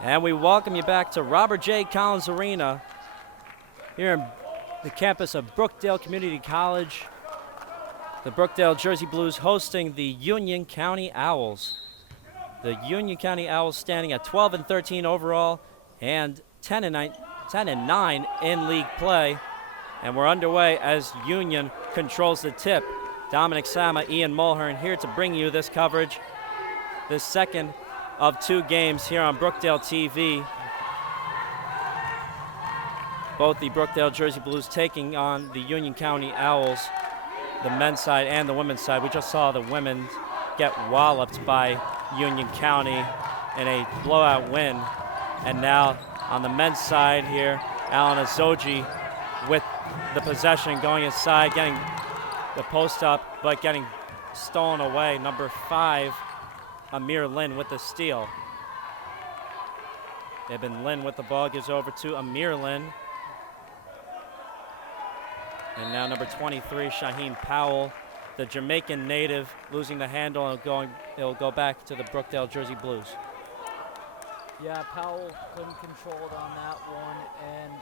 And we welcome you back to Robert J. Collins Arena here in the campus of Brookdale Community College. The Brookdale Jersey Blues hosting the Union County Owls. The Union County Owls standing at 12-13 overall and 10-9 in league play. And we're underway as Union controls the tip. Dominic Sama, Ian Mulhern here to bring you this coverage. This second of two games here on Brookdale TV. Both the Brookdale Jersey Blues taking on the Union County Owls, the men's side and the women's side. We just saw the women get walloped by Union County in a blowout win. And now on the men's side here, Alan Azoji with the possession, going inside, getting the post up, but getting stolen away. Number 5, Amir Lynn with the steal. Ibn Lynn with the ball, gives over to Amir Lynn. And now number 23, Shaheem Powell, the Jamaican native, losing the handle and it'll go back to the Brookdale Jersey Blues. Yeah, Powell couldn't control it on that one, and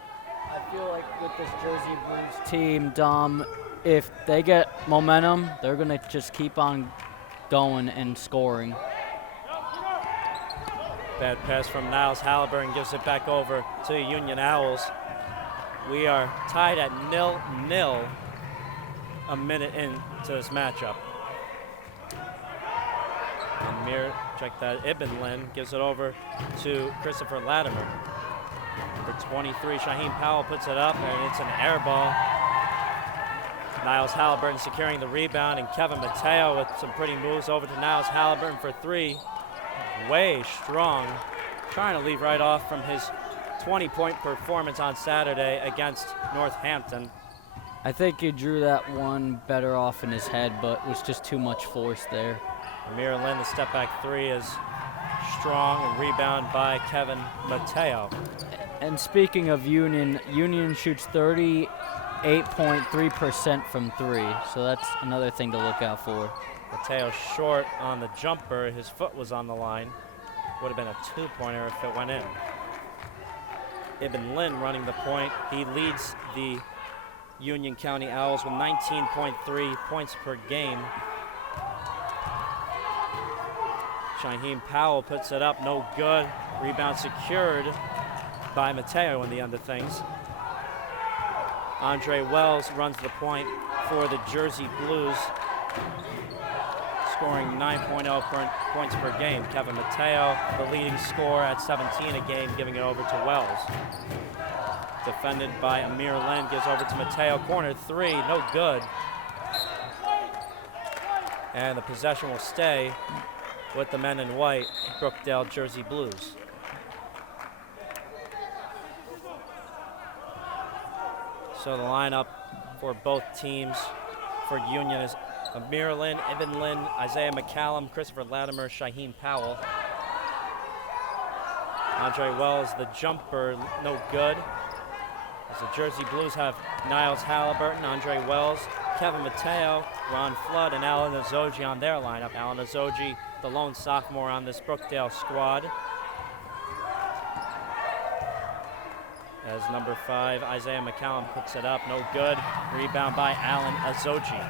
I feel like with this Jersey Blues team, Dom, if they get momentum, they're going to just keep on going and scoring. Bad pass from Niles Halliburton gives it back over to the Union Owls. We are tied at 0-0 a minute into this matchup. Amir, check that, Ibn Lynn gives it over to Christopher Latimer. Number 23, Shaheem Powell puts it up, and it's an air ball. Niles Halliburton securing the rebound, and Kevin Mateo with some pretty moves over to Niles Halliburton for 3. Way strong, trying to leave right off from his 20-point performance on Saturday against Northampton. I think he drew that one better off in his head, but it was just too much force there. Amir Lynn, the step back 3 is strong, and rebound by Kevin Mateo. And speaking of Union shoots 38.3% from 3, so that's another thing to look out for. Mateo short on the jumper. His foot was on the line. Would have been a 2-pointer if it went in. Ibn Lynn running the point. He leads the Union County Owls with 19.3 points per game. Shaheem Powell puts it up, no good. Rebound secured by Mateo in the end of things. Andre Wells runs the point for the Jersey Blues, scoring 9.0 points per game. Kevin Mateo, the leading scorer at 17 a game, giving it over to Wells. Defended by Amir Lynn, gives over to Mateo. Corner 3, no good. And the possession will stay with the men in white, Brookdale Jersey Blues. So the lineup for both teams for Union is Amir Lynn, Ibn Lynn, Isaiah McCallum, Christopher Latimer, Shaheem Powell. Andre Wells, the jumper, no good. As the Jersey Blues have Niles Halliburton, Andre Wells, Kevin Mateo, Ron Flood, and Alan Azoji on their lineup. Alan Azoji, the lone sophomore on this Brookdale squad. As number 5, Isaiah McCallum puts it up, no good. Rebound by Alan Azoji.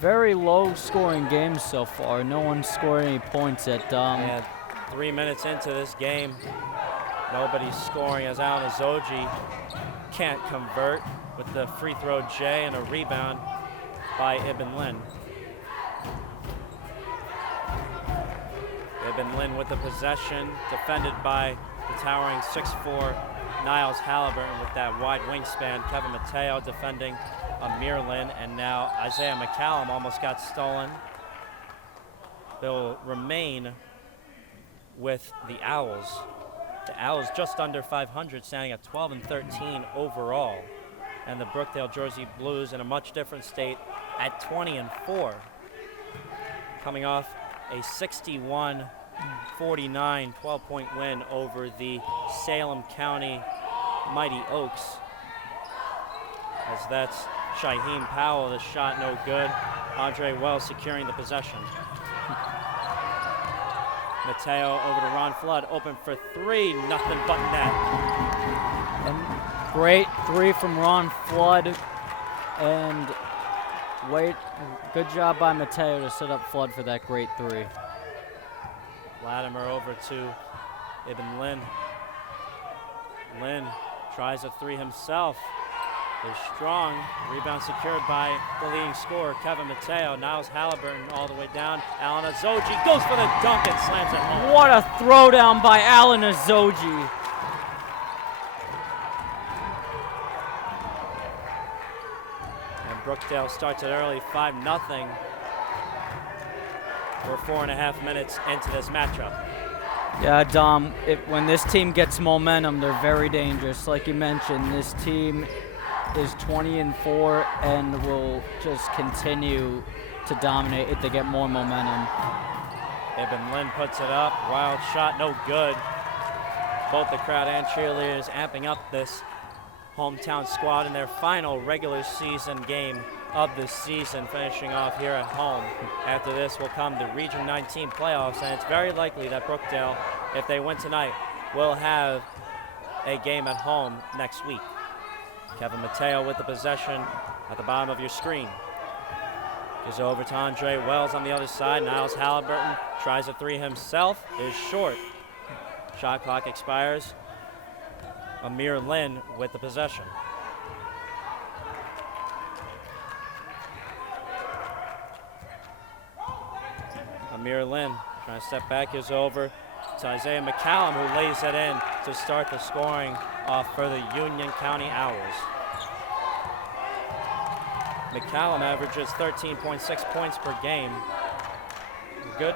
Very low scoring games so far. No one's scored any points at And 3 minutes into this game, nobody's scoring as Alan Azoji can't convert with the free throw J and a rebound by Ibn Lynn. Ibn Lynn with the possession, defended by the towering 6'4" Niles Halliburton with that wide wingspan. Kevin Mateo defending Amir Lynn, and now Isaiah McCallum almost got stolen. They'll remain with the Owls. The Owls just under 500, standing at 12-13 overall. And the Brookdale Jersey Blues in a much different state at 20-4. Coming off a 61-49 12-point win over the Salem County Mighty Oaks. As that's Shaheem Powell, the shot no good. Andre Wells securing the possession. Mateo over to Ron Flood, open for three, nothing but net. And great three from Ron Flood, and good job by Mateo to set up Flood for that great three. Latimer over to Ibn Lin. Lin tries a three himself. Is strong. Rebound secured by the leading scorer, Kevin Mateo. Niles Halliburton all the way down. Alan Azoji goes for the dunk and slams it home. What a throwdown by Alan Azoji. And Brookdale starts it early, 5-0. We're 4.5 minutes into this matchup. Yeah, Dom, when this team gets momentum, they're very dangerous. Like you mentioned, this team is 20-4 and will just continue to dominate if they get more momentum. Ibn Lin puts it up, wild shot, no good. Both the crowd and cheerleaders amping up this hometown squad in their final regular season game of the season, finishing off here at home. After this will come the Region 19 playoffs, and it's very likely that Brookdale, if they win tonight, will have a game at home next week. Kevin Mateo with the possession at the bottom of your screen. Gives over to Andre Wells on the other side. Niles Halliburton tries a three himself, is short. Shot clock expires. Amir Lin with the possession. Amir Lin trying to step back, is over to Isaiah McCallum, who lays it in to start the scoring off for the Union County Owls. McCallum averages 13.6 points per game. Good,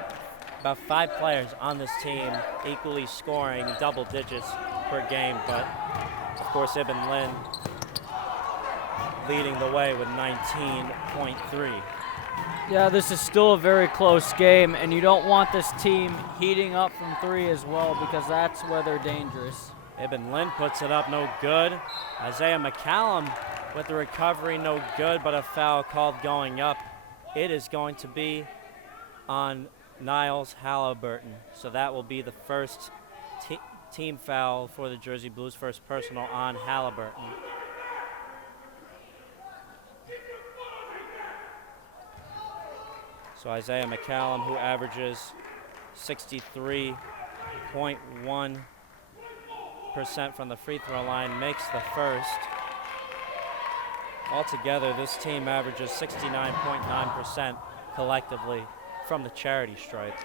about 5 players on this team equally scoring double digits per game, but of course Ibn Lin leading the way with 19.3. Yeah, this is still a very close game, and you don't want this team heating up from three as well, because that's where they're dangerous. Ibn Lin puts it up, no good. Isaiah McCallum with the recovery, no good, but a foul called going up. It is going to be on Niles Halliburton, so that will be the first team foul for the Jersey Blues, first personal on Halliburton. So Isaiah McCallum, who averages 63.1% from the free throw line, makes the first. Altogether, this team averages 69.9% collectively from the charity stripe.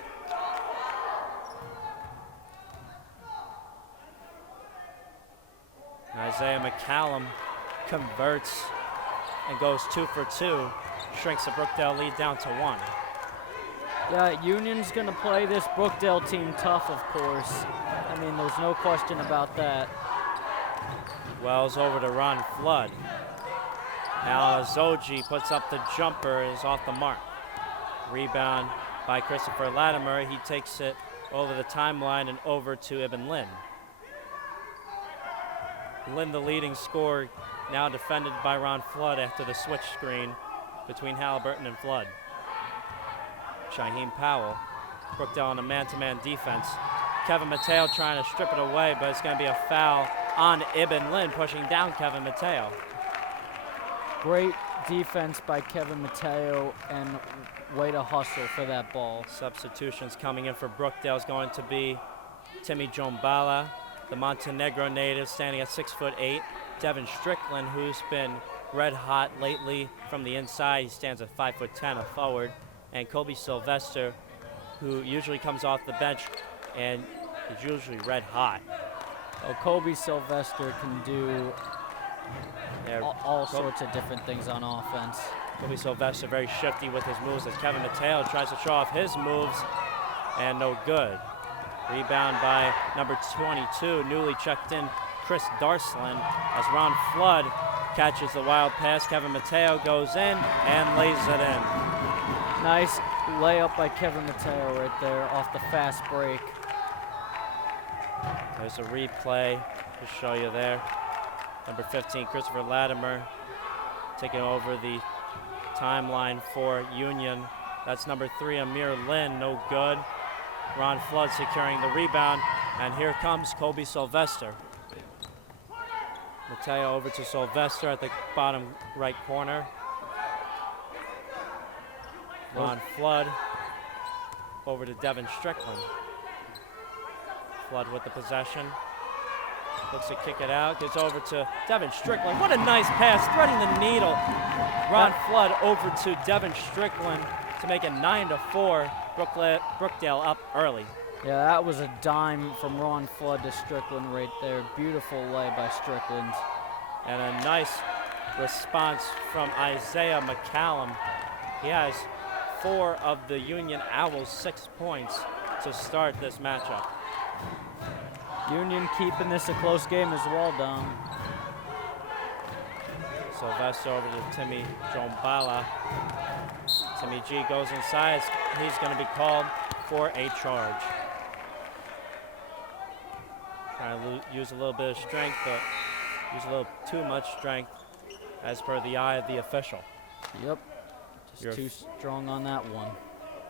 And Isaiah McCallum converts and goes 2 for 2, shrinks the Brookdale lead down to 1. Yeah, Union's going to play this Brookdale team tough, of course. I mean, there's no question about that. Wells over to Ron Flood. Now Azoji puts up the jumper, is off the mark. Rebound by Christopher Latimer. He takes it over the timeline and over to Ibn Lin. Lin, the leading scorer, now defended by Ron Flood after the switch screen between Halliburton and Flood. Shaheem Powell, Brookdale on a man-to-man defense. Kevin Mateo trying to strip it away, but it's going to be a foul on Ibn Lin, pushing down Kevin Mateo. Great defense by Kevin Mateo, and way to hustle for that ball. Substitutions coming in for Brookdale is going to be Timmy Jombala, the Montenegro native, standing at 6'8". Devin Strickland, who's been red hot lately from the inside. He stands at 5'10", a forward. And Kobe Sylvester, who usually comes off the bench and is usually red hot. Well, Kobe Sylvester can do all sorts of different things on offense. Kobe Sylvester very shifty with his moves as Kevin Mateo tries to show off his moves, and no good. Rebound by number 22, newly checked in Chris Darslin, as Ron Flood catches the wild pass. Kevin Mateo goes in and lays it in. Nice layup by Kevin Mateo right there off the fast break. There's a replay to show you there. Number 15, Christopher Latimer, taking over the timeline for Union. That's number 3, Amir Lin, no good. Ron Flood securing the rebound, and here comes Kobe Sylvester. Mateo over to Sylvester at the bottom right corner. Ron Flood over to Devin Strickland. Flood with the possession. Looks to kick it out, gets over to Devin Strickland. What a nice pass, threading the needle. Ron Flood over to Devin Strickland to make it 9-4. Brookdale up early. Yeah, that was a dime from Ron Flood to Strickland right there. Beautiful lay by Strickland. And a nice response from Isaiah McCallum. He has 4 of the Union Owls' 6 points to start this matchup. Union keeping this a close game as well, Dom. Sylvester over to Timmy Jombala. Timmy G goes inside. He's going to be called for a charge. Trying to use a little bit of strength, but use a little too much strength as per the eye of the official. Yep, just too strong on that one.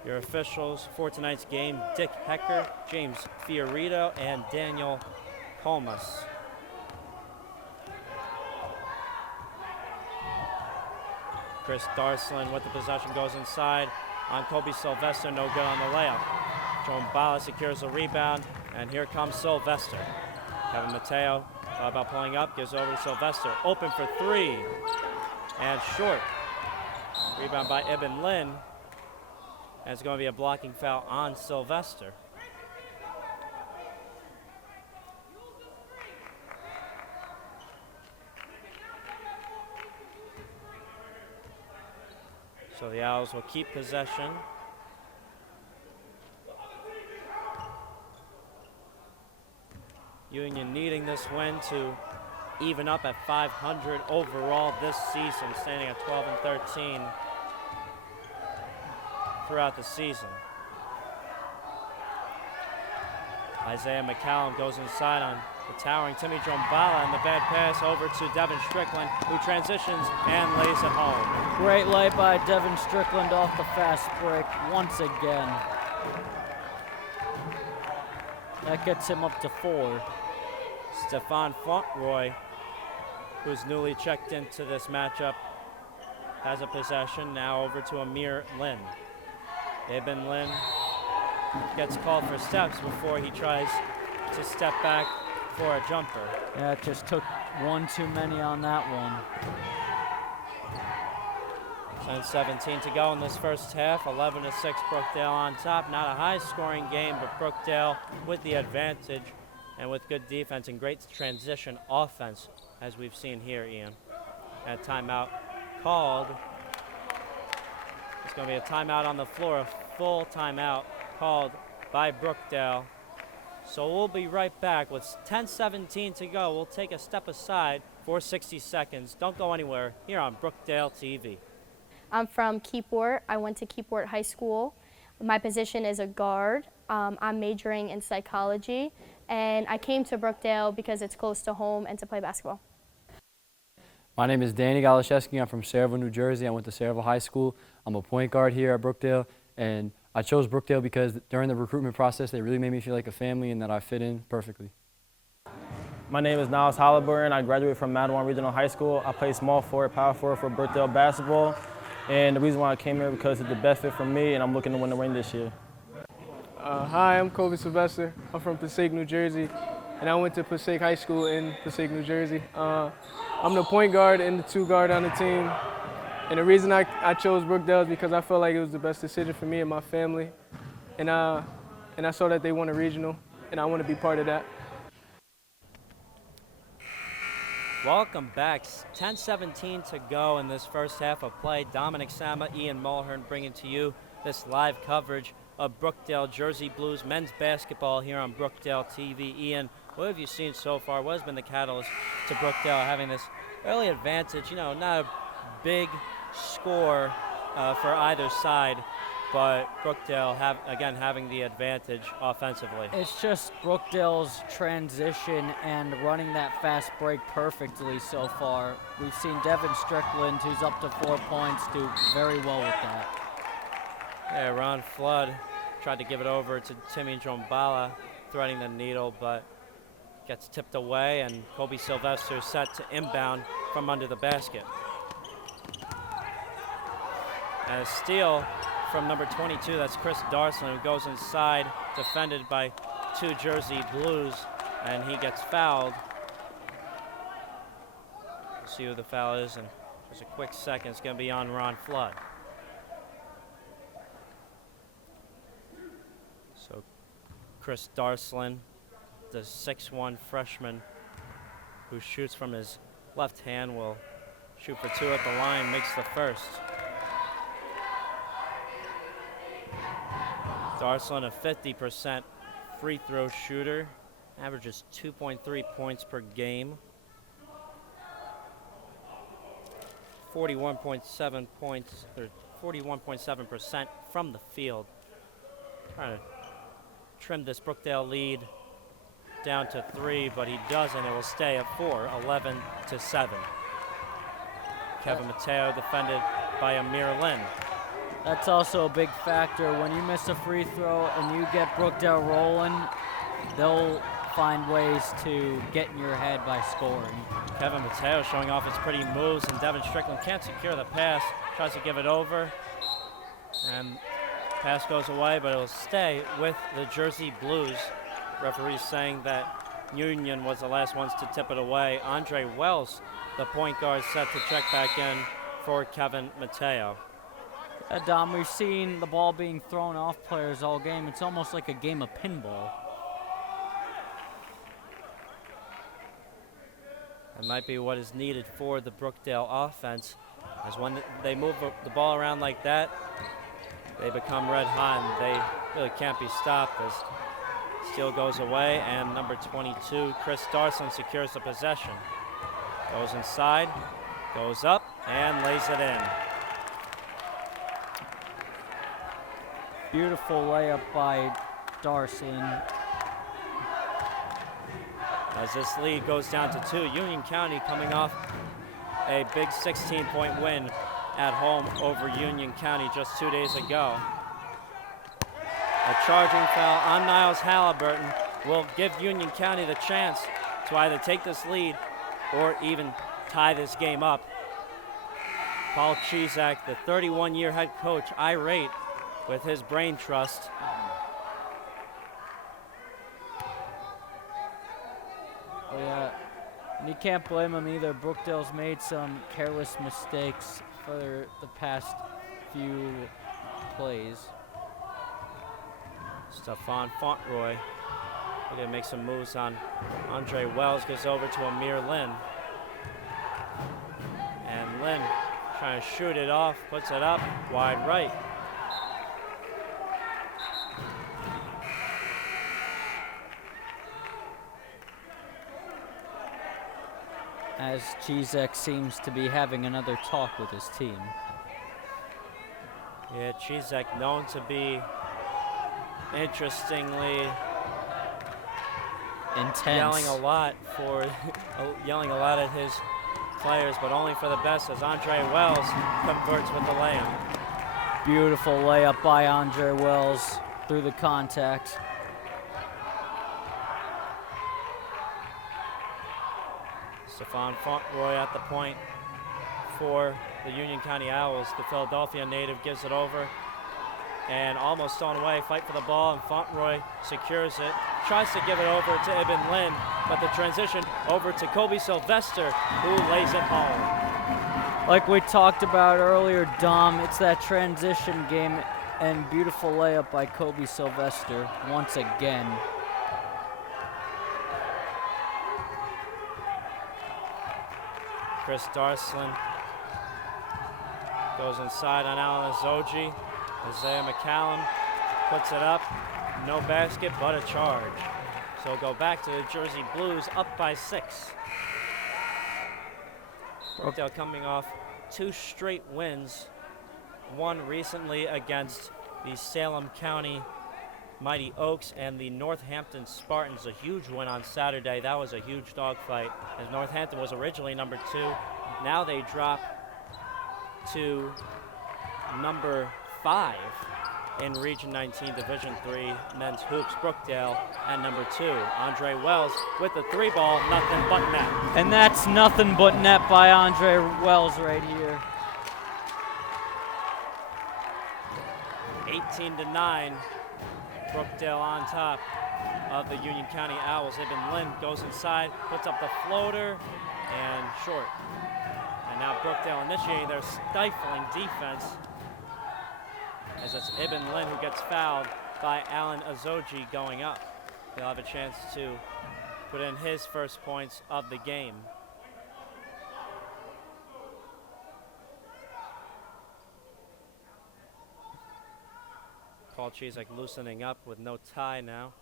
Your officials for tonight's game: Dick Hecker, James Fiorito, and Daniel Comas. Chris Darslin with the possession goes inside on Kobe Sylvester, no good on the layup. Joan Bala secures the rebound, and here comes Sylvester. Kevin Mateo about pulling up, gives over to Sylvester. Open for 3, and short. Rebound by Ibn Lin. And it's going to be a blocking foul on Sylvester. So the Owls will keep possession. Union needing this win to even up at 500 overall this season, standing at 12-13 throughout the season. Isaiah McCallum goes inside on the towering Timmy Jombala, and the bad pass over to Devin Strickland, who transitions and lays it home. Great lay by Devin Strickland off the fast break once again. That gets him up to 4. Stefan Fauntroy, who's newly checked into this matchup, has a possession now over to Amir Lin. Ibn Lin gets called for steps before he tries to step back for a jumper. Yeah, it just took one too many on that one. 10:17 to go in this first half. 11-6 Brookdale on top. Not a high-scoring game, but Brookdale with the advantage and with good defense and great transition offense, as we've seen here, Ian. And a timeout called. It's going to be a timeout on the floor, a full timeout called by Brookdale. So we'll be right back with 10:17 to go. We'll take a step aside for 60 seconds. Don't go anywhere here on Brookdale TV. I'm from Keyport. I went to Keyport High School. My position is a guard. I'm majoring in psychology, and I came to Brookdale because it's close to home and to play basketball. My name is Danny Galashevsky. I'm from Saraville, New Jersey. I went to Saraville High School. I'm a point guard here at Brookdale, and I chose Brookdale because during the recruitment process, they really made me feel like a family and that I fit in perfectly. My name is Niles Halliburton. I graduated from Madawan Regional High School. I play small forward, power forward for Brookdale basketball. And the reason why I came here because it's the best fit for me, and I'm looking to win the ring this year. Hi, I'm Kobe Sylvester. I'm from Passaic, New Jersey, and I went to Passaic High School in Passaic, New Jersey. I'm the point guard and the 2 guard on the team. And the reason I chose Brookdale is because I felt like it was the best decision for me and my family. And I saw that they won a regional, and I want to be part of that. Welcome back. 10:17 to go in this first half of play. Dominic Sama, Ian Mulhern bringing to you this live coverage of Brookdale Jersey Blues men's basketball here on Brookdale TV. Ian, what have you seen so far? What has been the catalyst to Brookdale having this early advantage? You know, not a big score for either side, but Brookdale having the advantage offensively. It's just Brookdale's transition and running that fast break perfectly so far. We've seen Devin Strickland, who's up to 4 points, do very well with that. Yeah, Ron Flood tried to give it over to Timmy Jombala, threading the needle, but gets tipped away, and Kobe Sylvester set to inbound from under the basket. And a steal from number 22, that's Chris Darslin, who goes inside, defended by 2 Jersey Blues, and he gets fouled. We'll see who the foul is in just a quick second. It's going to be on Ron Flood. So Chris Darslin, the 6'1" freshman who shoots from his left hand, will shoot for 2 at the line, makes the first. Darslin, a 50% free throw shooter, averages 2.3 points per game. 41.7 points, or 41.7% from the field. Trying to trim this Brookdale lead down to 3, but he doesn't. It will stay at 4, 11-7. Kevin Mateo defended by Amir Lynn. That's also a big factor. When you miss a free throw and you get Brookdale rolling, they'll find ways to get in your head by scoring. Kevin Mateo showing off his pretty moves, and Devin Strickland can't secure the pass. Tries to give it over, and pass goes away, but it'll stay with the Jersey Blues. Referees saying that Union was the last ones to tip it away. Andre Wells, the point guard, set to check back in for Kevin Mateo. Dom, we've seen the ball being thrown off players all game. It's almost like a game of pinball. That might be what is needed for the Brookdale offense, as when they move the ball around like that, they become red hot, and they really can't be stopped as steal goes away, and number 22, Chris Darson, secures the possession. Goes inside, goes up, and lays it in. Beautiful layup by Darslin. As this lead goes down to 2, Union County coming off a big 16-point win at home over Union County just 2 days ago. A charging foul on Niles Halliburton will give Union County the chance to either take this lead or even tie this game up. Paul Chizak, the 31-year head coach, irate with his brain trust. Oh, yeah. And you can't blame them either. Brookdale's made some careless mistakes for the past few plays. Stephon Fauntroy going to make some moves on Andre Wells, goes over to Amir Lynn. And Lynn trying to shoot it off, puts it up, wide right. As Chizek seems to be having another talk with his team. Yeah, Chizek known to be interestingly intense. yelling a lot at his players, but only for the best, as Andre Wells converts with the layup. Beautiful layup by Andre Wells through the contact. Stephon Fauntroy at the point for the Union County Owls. The Philadelphia native gives it over and almost thrown away. Fight for the ball, and Fauntroy secures it. Tries to give it over to Ibn Lynn, but the transition over to Kobe Sylvester, who lays it home. Like we talked about earlier, Dom, it's that transition game, and beautiful layup by Kobe Sylvester once again. Chris Darslin goes inside on Alan Azoji. Isaiah McCallum puts it up. No basket, but a charge. So go back to the Jersey Blues, up by 6. Brookdale coming off 2 straight wins. One recently against the Salem County Mighty Oaks and the Northampton Spartans. A huge win on Saturday. That was a huge dogfight, as Northampton was originally number 2. Now they drop to number 5 in Region 19 Division III men's hoops. Brookdale at number 2. Andre Wells with the 3-ball, nothing but net. And that's nothing but net by Andre Wells right here. 18-9. Brookdale on top of the Union County Owls. Ibn Lynn goes inside, puts up the floater, and short. And now Brookdale initiating their stifling defense, as it's Ibn Lynn who gets fouled by Alan Azoji going up. He'll have a chance to put in his first points of the game. Paul Chizek loosening up with no tie now.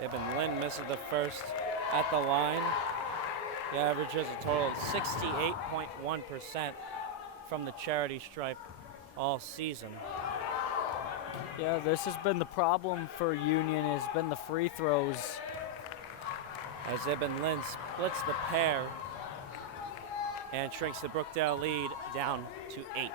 Ibn Lynn misses the first at the line. He averages a total of 68.1% from the charity stripe all season. Yeah, this has been the problem for Union, has been the free throws. As Ibn Lynn splits the pair and shrinks the Brookdale lead down to 8.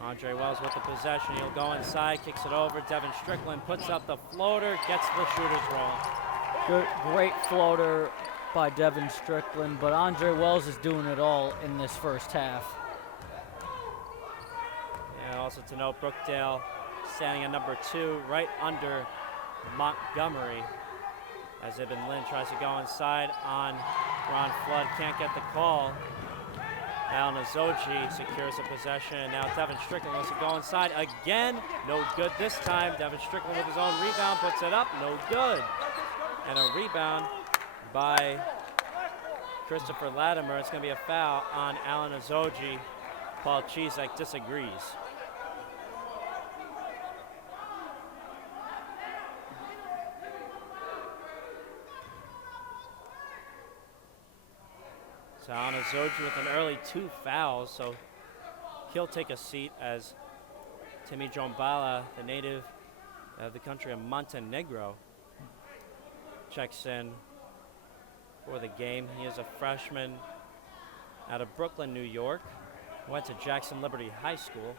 Andre Wells with the possession. He'll go inside, kicks it over. Devin Strickland puts up the floater, gets the shooter's roll. Great floater by Devin Strickland, but Andre Wells is doing it all in this first half. And also to note, Brookdale standing at number 2, right under Montgomery. As Ibn Lynn tries to go inside on Ron Flood, can't get the call. Alan Azoji secures the possession, and now Devin Strickland wants to go inside again. No good this time. Devin Strickland with his own rebound, puts it up, no good. And a rebound by Christopher Latimer. It's going to be a foul on Alan Azoji. Paul Chizek disagrees. So Alan Azoji with an early 2 fouls, so he'll take a seat as Timmy Jombala, the native of the country of Montenegro, checks in for the game. He is a freshman out of Brooklyn, New York. Went to Jackson Liberty High School.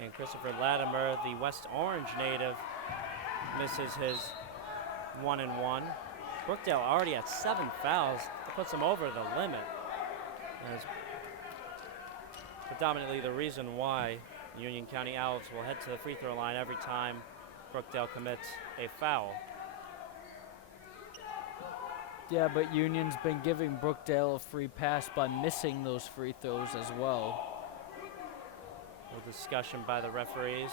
And Christopher Latimer, the West Orange native, misses his 1-and-1. Brookdale already at 7 fouls. That puts him over the limit. And it's predominantly the reason why Union County Owls will head to the free throw line every time Brookdale commits a foul. Yeah, but Union's been giving Brookdale a free pass by missing those free throws as well. A discussion by the referees.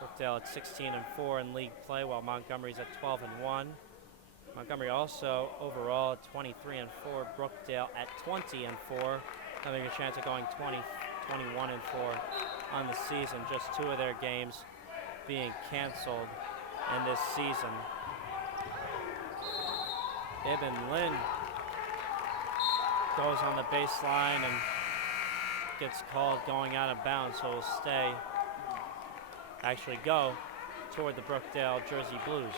Brookdale at 16-4 in league play, while Montgomery's at 12-1. Montgomery also overall at 23-4. Brookdale at 20-4, having a chance of going 21-4 on the season. Just 2 of their games being canceled in this season. Ibn Lynn goes on the baseline and gets called going out of bounds, so will go toward the Brookdale Jersey Blues.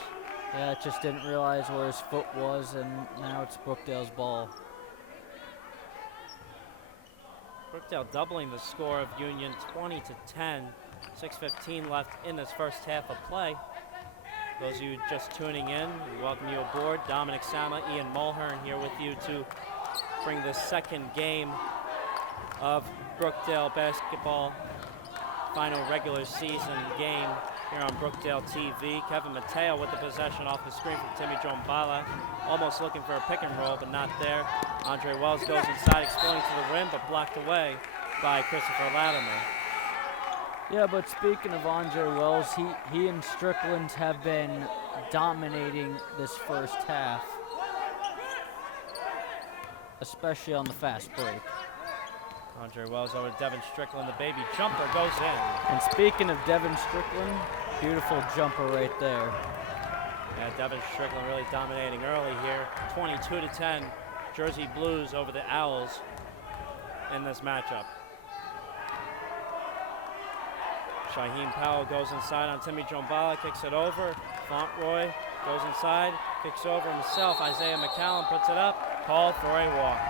Yeah, just didn't realize where his foot was, and now it's Brookdale's ball. Brookdale doubling the score of Union 20-10. 6:15 left in this first half of play. Those of you just tuning in, we welcome you aboard. Dominic Sama, Ian Mulhern here with you to bring the second game of Brookdale basketball final regular season game here on Brookdale TV. Kevin Mateo with the possession off the screen from Timmy Jombala. Almost looking for a pick and roll, but not there. Andre Wells goes inside, exploring to the rim, but blocked away by Christopher Latimer. Yeah, but speaking of Andre Wells, he and Strickland have been dominating this first half, especially on the fast break. Andre Wells over to Devin Strickland. The baby jumper goes in. And speaking of Devin Strickland, beautiful jumper right there. Yeah, Devin Strickland really dominating early here. 22-10, Jersey Blues over the Owls in this matchup. Shaheem Powell goes inside on Timmy Jombala, kicks it over. Fauntleroy goes inside, kicks over himself. Isaiah McCallum puts it up, called for a walk.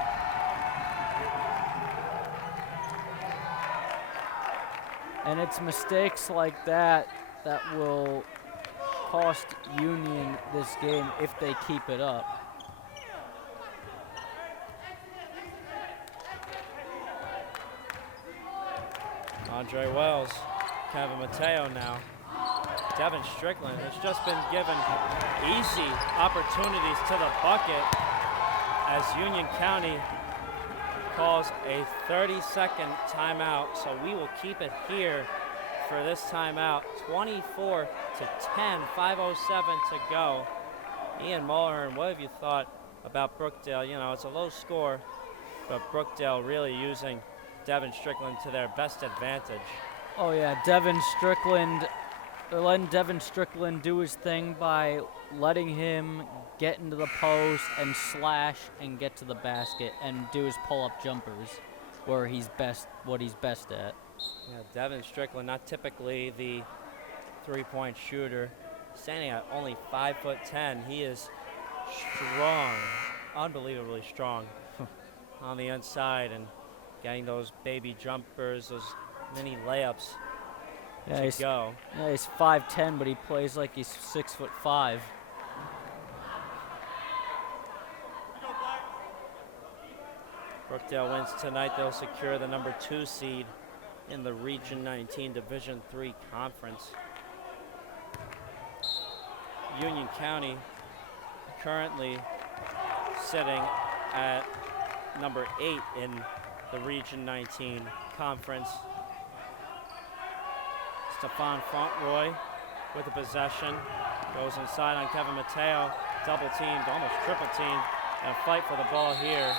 And it's mistakes like that that will cost Union this game if they keep it up. Andre Wells, Kevin Mateo now. Devin Strickland has just been given easy opportunities to the bucket as Union County calls a 30-second timeout. So we will keep it here for this timeout. 24 to 10, 5:07 to go. Ian Mulhern, what have you thought about Brookdale? You know, it's a low score, but Brookdale really using Devin Strickland to their best advantage. Oh yeah, they're letting Devin Strickland do his thing by letting him get into the post and slash and get to the basket and do his pull-up jumpers what he's best at. Yeah, Devin Strickland, not typically the three-point shooter, standing at only 5'10". He is strong, unbelievably strong on the inside and getting those baby jumpers, those mini layups to go. Yeah, he's 5'10", but he plays like he's 6'5". Brookdale wins tonight. They'll secure the number 2 seed in the Region 19 Division III Conference. Union County currently sitting at number 8 in the Region 19 Conference. Stefan Fauntleroy with the possession. Goes inside on Kevin Mateo. Double teamed, almost triple teamed. And a fight for the ball here.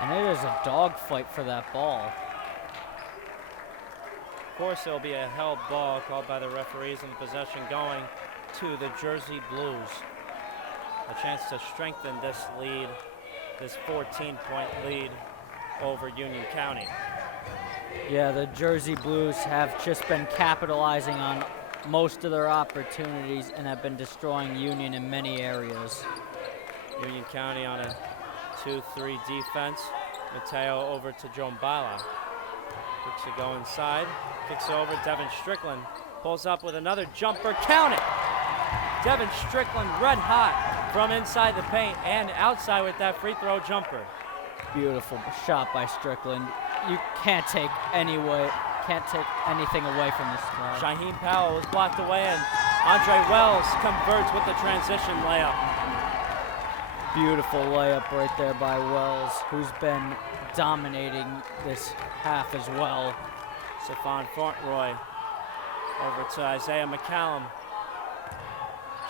And it is a dog fight for that ball. Of course, there'll be a held ball called by the referees and the possession going to the Jersey Blues. A chance to strengthen this lead, this 14-point lead over Union County. Yeah, the Jersey Blues have just been capitalizing on most of their opportunities and have been destroying Union in many areas. Union County on a 2-3 defense. Mateo over to Jombala. Looks to go inside. Kicks over. Devin Strickland pulls up with another jumper. Count it! Devin Strickland red hot from inside the paint and outside with that free throw jumper. Beautiful shot by Strickland. You can't take anything away from this guy. Shaheem Powell was blocked away and Andre Wells converts with the transition layup. Beautiful layup right there by Wells, who's been dominating this half as well. Stefan Fauntleroy over to Isaiah McCallum.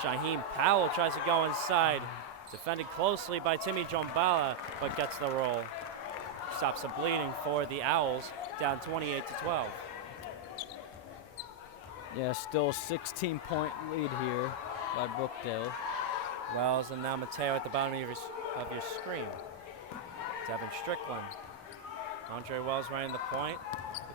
Shaheem Powell tries to go inside. Defended closely by Timmy Jombala, but gets the roll. Stops the bleeding for the Owls, down 28 to 12. Yeah, still a 16-point lead here by Brookdale. Wells and now Mateo at the bottom of your screen. Devin Strickland. Andre Wells running the point.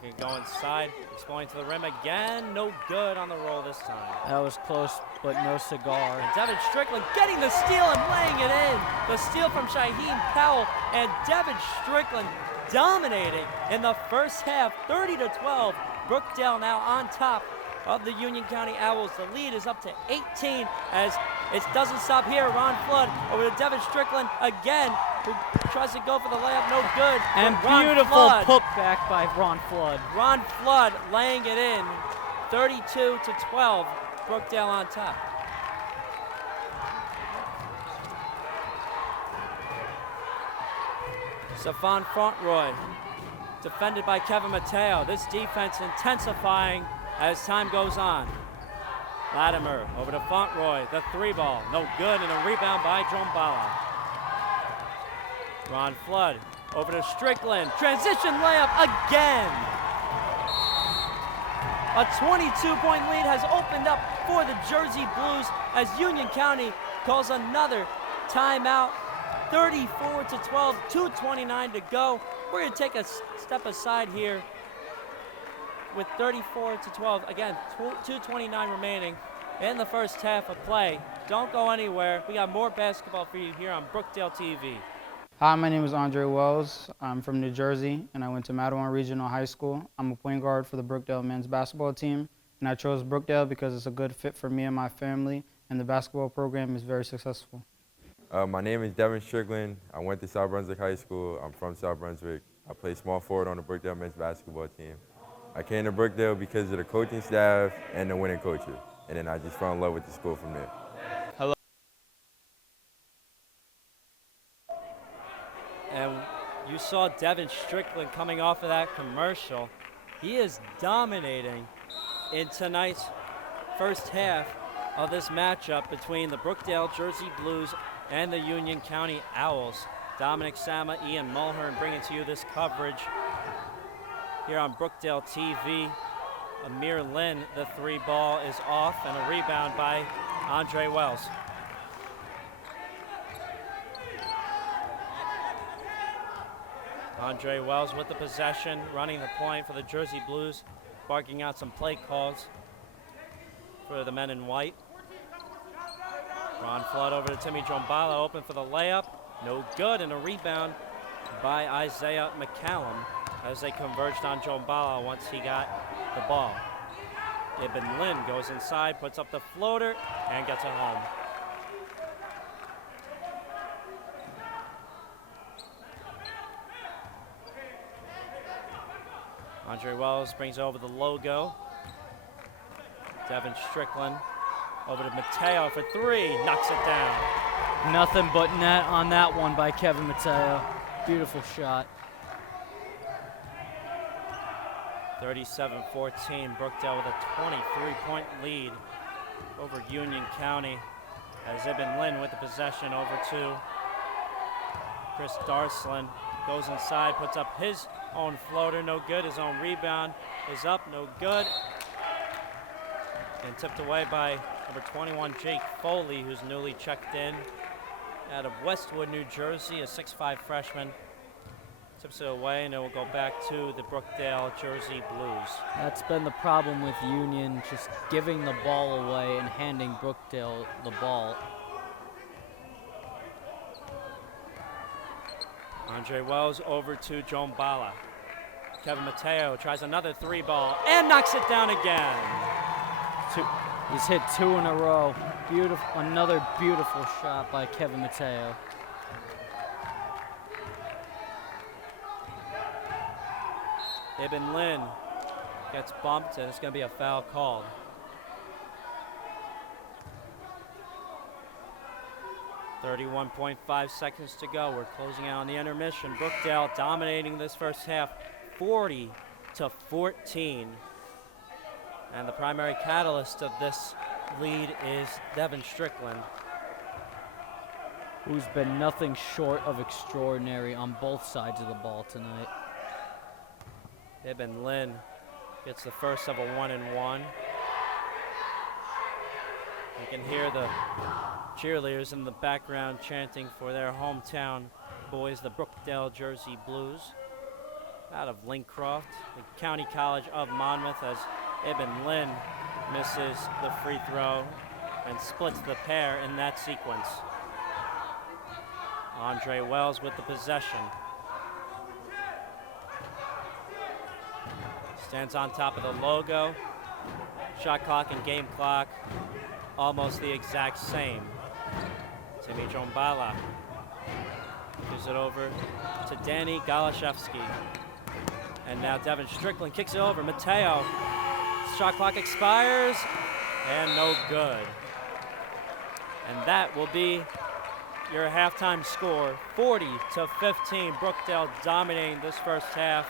He can go inside, exploring to the rim again. No good on the roll this time. That was close, but no cigar. And Devin Strickland getting the steal and laying it in. The steal from Shaheem Powell and Devin Strickland dominating in the first half, 30 to 12. Brookdale now on top of the Union County Owls. The lead is up to 18 as it doesn't stop here. Ron Flood over to Devin Strickland again, who tries to go for the layup, no good. And beautiful putback by Ron Flood. Ron Flood laying it in, 32 to 12. Brookdale on top. Stefan Fauntleroy, defended by Kevin Mateo. This defense intensifying as time goes on. Latimer over to Fauntleroy, the 3-ball, no good, and a rebound by Jombala. Ron Flood over to Strickland, transition layup again. A 22-point lead has opened up for the Jersey Blues as Union County calls another timeout. 34 to 12, 2:29 to go. We're going to take a step aside here with 34 to 12. Again, 2:29 remaining in the first half of play. Don't go anywhere. We got more basketball for you here on Brookdale TV. Hi, my name is Andre Wells. I'm from New Jersey, and I went to Mattawan Regional High School. I'm a point guard for the Brookdale men's basketball team, and I chose Brookdale because it's a good fit for me and my family, and the basketball program is very successful. My name is Devin Strickland. I went to South Brunswick High School. I'm from South Brunswick. I play small forward on the Brookdale men's basketball team. I came to Brookdale because of the coaching staff and the winning coaches, and then I just fell in love with the school from there. And you saw Devin Strickland coming off of that commercial. He is dominating in tonight's first half of this matchup between the Brookdale Jersey Blues and the Union County Owls. Dominic Sama, Ian Mulhern bringing to you this coverage here on Brookdale TV. Amir Lynn, the three ball is off, and a rebound by Andre Wells. Andre Wells with the possession, running the point for the Jersey Blues, barking out some play calls for the men in white. Ron Flood over to Timmy Jombala, open for the layup. No good, and a rebound by Isaiah McCallum as they converged on Jombala once he got the ball. Ibn Lynn goes inside, puts up the floater, and gets it home. Andre Wells brings over the logo. Devin Strickland over to Mateo for three, knocks it down. Nothing but net on that one by Kevin Mateo. Beautiful shot. 37-14, Brookdale with a 23-point lead over Union County as Ibn Lynn with the possession over to Chris Darslin. Goes inside, puts up his own floater, no good. His own rebound is up, no good. And tipped away by number 21, Jake Foley, who's newly checked in out of Westwood, New Jersey, a 6'5" freshman. Tips it away, and it will go back to the Brookdale Jersey Blues. That's been the problem with Union, just giving the ball away and handing Brookdale the ball. Andre Wells over to Jombala. Kevin Mateo tries another three ball and knocks it down again. He's hit two in a row. Beautiful, another beautiful shot by Kevin Mateo. Ibn Lynn gets bumped, and it's going to be a foul called. .5 seconds to go. We're closing out on the intermission. Brookdale dominating this first half, 40-14. And the primary catalyst of this lead is Devin Strickland, who's been nothing short of extraordinary on both sides of the ball tonight. Ibn Lynn gets the first of a 1-and-1. You can hear the cheerleaders in the background chanting for their hometown boys, the Brookdale Jersey Blues, out of Lincroft, the County College of Monmouth, as Ibn Lynn misses the free throw and splits the pair in that sequence. Andre Wells with the possession. Stands on top of the logo. Shot clock and game clock almost the exact same. Timmy Jombala gives it over to Danny Galashevsky. And now Devin Strickland kicks it over. Mateo, shot clock expires, and no good. And that will be your halftime score, 40-15. Brookdale dominating this first half.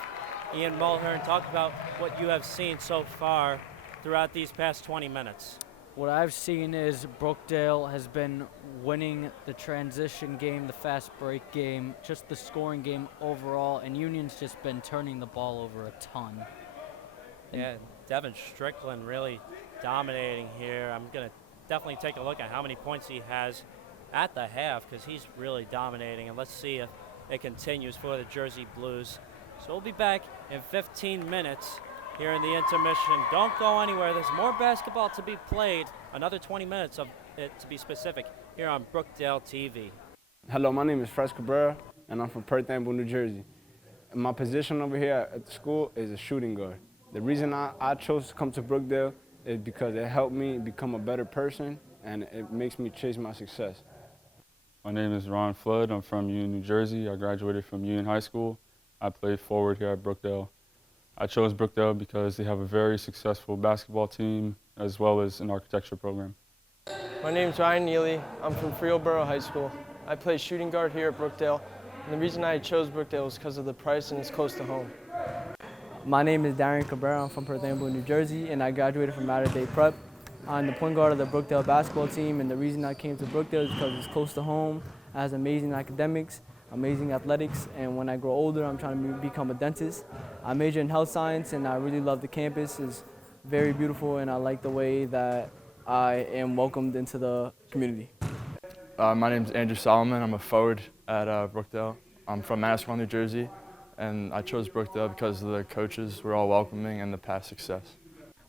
Ian Mulhern, talk about what you have seen so far throughout these past 20 minutes. What I've seen is Brookdale has been winning the transition game, the fast break game, just the scoring game overall, and Union's just been turning the ball over a ton. Yeah, Devin Strickland really dominating here. I'm going to definitely take a look at how many points he has at the half, because he's really dominating, and let's see if it continues for the Jersey Blues. So we'll be back in 15 minutes here in the intermission. Don't go anywhere. There's more basketball to be played. Another 20 minutes of it, to be specific, here on Brookdale TV. Hello, my name is Fred Cabrera, and I'm from Perth Amboy, New Jersey. And my position over here at the school is a shooting guard. The reason I chose to come to Brookdale is because it helped me become a better person, and it makes me chase my success. My name is Ron Flood. I'm from Union, New Jersey. I graduated from Union High School. I played forward here at Brookdale. I chose Brookdale because they have a very successful basketball team as well as an architecture program. My name is Ryan Neely. I'm from Freelboro High School. I play shooting guard here at Brookdale. And the reason I chose Brookdale was because of the price and it's close to home. My name is Darian Cabrera. I'm from Perth Amboy, New Jersey, and I graduated from Mater Dei Prep. I'm the point guard of the Brookdale basketball team, and the reason I came to Brookdale is because it's close to home, it has amazing academics, amazing athletics, and when I grow older, I'm trying to become a dentist. I major in health science, and I really love the campus. It's very beautiful, and I like the way that I am welcomed into the community. My name is Andrew Solomon. I'm a forward at Brookdale. I'm from Manasquan, New Jersey, and I chose Brookdale because the coaches were all welcoming and the past success.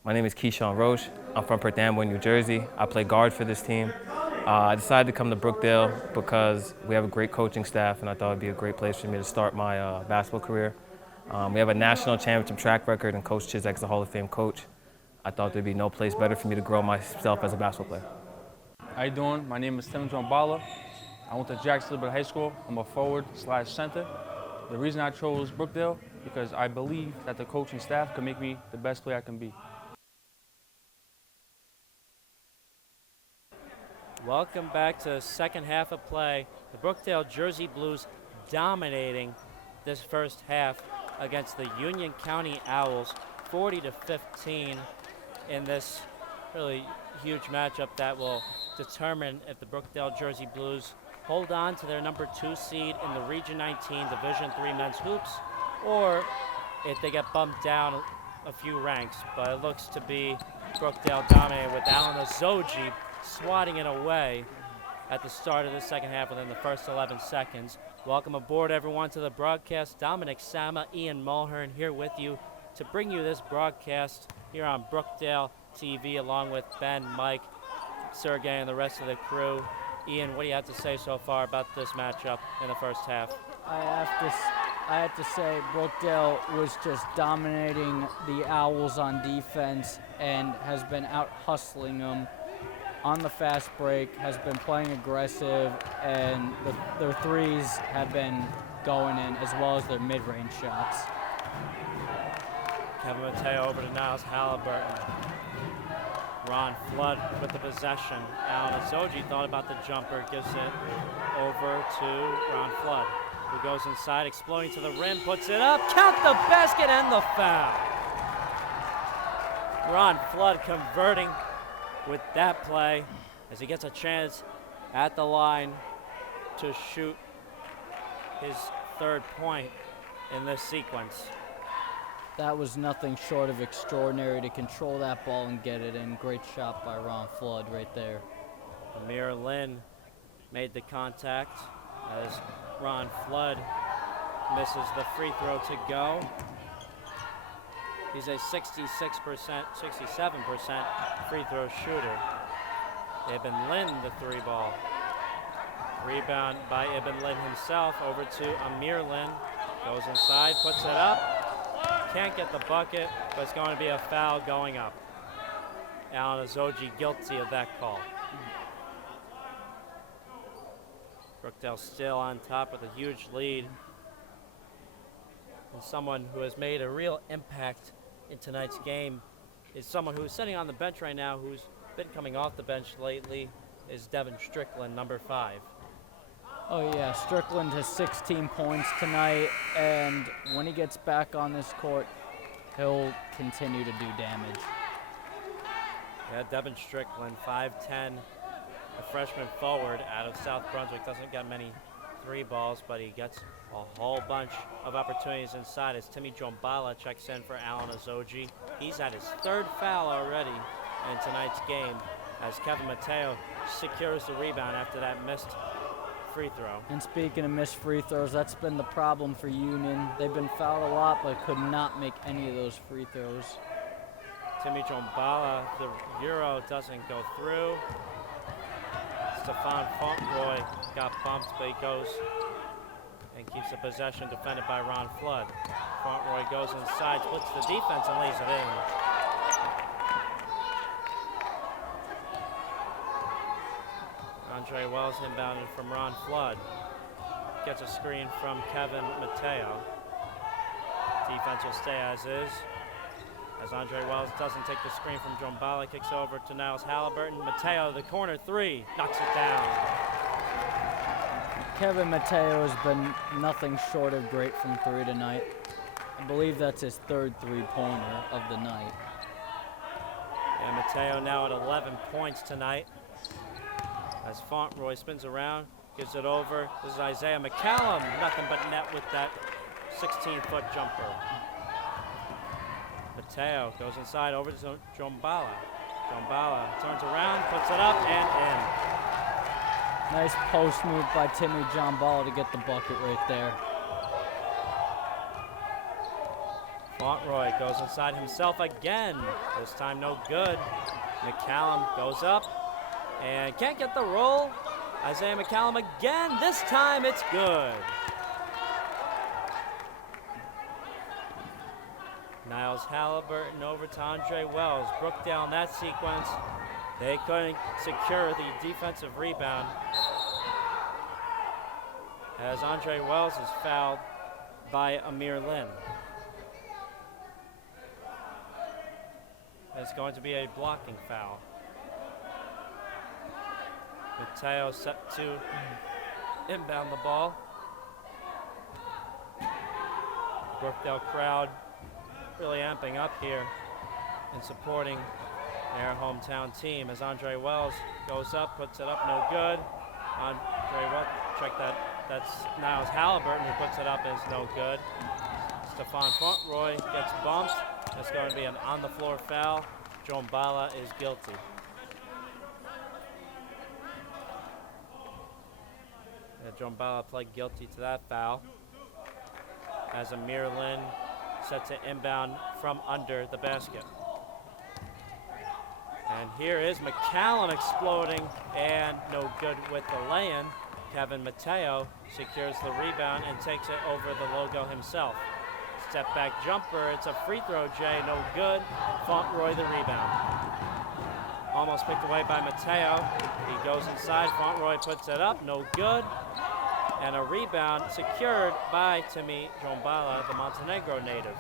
My name is Keyshawn Roche. I'm from Perth Amboy, New Jersey. I play guard for this team. I decided to come to Brookdale because we have a great coaching staff, and I thought it would be a great place for me to start my basketball career. We have a national championship track record, and Coach Chizek's a Hall of Fame coach. I thought there'd be no place better for me to grow myself as a basketball player. How you doing? My name is Tim Bala. I went to Jacksonville High School. I'm a forward/center. The reason I chose Brookdale because I believe that the coaching staff can make me the best player I can be. Welcome back to the second half of play. The Brookdale Jersey Blues dominating this first half against the Union County Owls, 40-15 in this really huge matchup that will determine if the Brookdale Jersey Blues hold on to their number 2 seed in the Region 19 Division III men's hoops, or if they get bumped down a few ranks. But it looks to be Brookdale dominated with Alan Azoji swatting it away at the start of the second half within the first 11 seconds. Welcome aboard, everyone, to the broadcast. Dominic Sama, Ian Mulhern here with you to bring you this broadcast here on Brookdale TV, along with Ben, Mike, Sergey, and the rest of the crew. Ian, what do you have to say so far about this matchup in the first half? I have to say Brookdale was just dominating the Owls on defense and has been out hustling them on the fast break, has been playing aggressive, and their threes have been going in as well as their mid-range shots. Kevin Mateo over to Niles Halliburton. Ron Flood with the possession. Alan Azoji thought about the jumper, gives it over to Ron Flood, who goes inside, exploding to the rim, puts it up, count the basket and the foul. Ron Flood converting with that play as he gets a chance at the line to shoot his third point in this sequence. That was nothing short of extraordinary to control that ball and get it in. Great shot by Ron Flood right there. Amir Lynn made the contact as Ron Flood misses the free throw to go. He's a 67% free throw shooter. Ibn Lynn, the 3 ball. Rebound by Ibn Lynn himself over to Amir Lynn. Goes inside, puts it up. Can't get the bucket, but it's going to be a foul going up. Alan Azoji guilty of that call. Brookdale still on top with a huge lead. And someone who has made a real impact in tonight's game is someone who's sitting on the bench right now, who's been coming off the bench lately, is Devin Strickland, number 5. Oh yeah, Strickland has 16 points tonight, and when he gets back on this court, he'll continue to do damage. Yeah, Devin Strickland, 5'10", a freshman forward out of South Brunswick, doesn't get many 3 balls, but he gets a whole bunch of opportunities inside as Timmy Jombala checks in for Alan Azoji. He's at his 3rd foul already in tonight's game as Kevin Mateo secures the rebound after that missed free throw. And speaking of missed free throws, that's been the problem for Union. They've been fouled a lot, but could not make any of those free throws. Timmy Jombala, the Euro doesn't go through. Stefan Fauntleroy got bumped, but he goes and keeps the possession defended by Ron Flood. Fauntleroy goes inside, splits the defense, and lays it in. Andre Wells inbounded from Ron Flood. Gets a screen from Kevin Mateo. Defense will stay as is. As Andre Wells doesn't take the screen from Jombala, kicks over to Niles Halliburton. Mateo, the corner three, knocks it down. Kevin Mateo has been nothing short of great from three tonight. I believe that's his third three-pointer of the night. And Mateo now at 11 points tonight. As Fauntleroy spins around, gives it over. This is Isaiah McCallum, nothing but net with that 16-foot jumper. Mateo goes inside over to Jombala. Jombala turns around, puts it up and in. Nice post move by Timmy Jombala to get the bucket right there. Fauntleroy goes inside himself again. This time no good. McCallum goes up and can't get the roll. Isaiah McCallum again. This time it's good. Niles Halliburton over to Andre Wells. Brookdale in that sequence. They couldn't secure the defensive rebound as Andre Wells is fouled by Amir Lynn. It's going to be a blocking foul. Mateo set to inbound the ball. Brookdale crowd really amping up here and supporting their hometown team as Andre Wells goes up, puts it up, no good. Andre Wells, check that, that's Niles Halliburton who puts it up, is no good. Stefan Fauntleroy gets bumped. That's going to be an on-the-floor foul. Jombala is guilty. Jombala pled guilty to that foul as Amir Lynn sets it inbound from under the basket. And here is McCallum exploding and no good with the lay-in. Kevin Mateo secures the rebound and takes it over the logo himself. Step back jumper, it's a free throw, Jay, no good. Fauntleroy the rebound. Almost picked away by Mateo. He goes inside, Fauntleroy puts it up, no good. And a rebound secured by Timmy Jombala, the Montenegro native.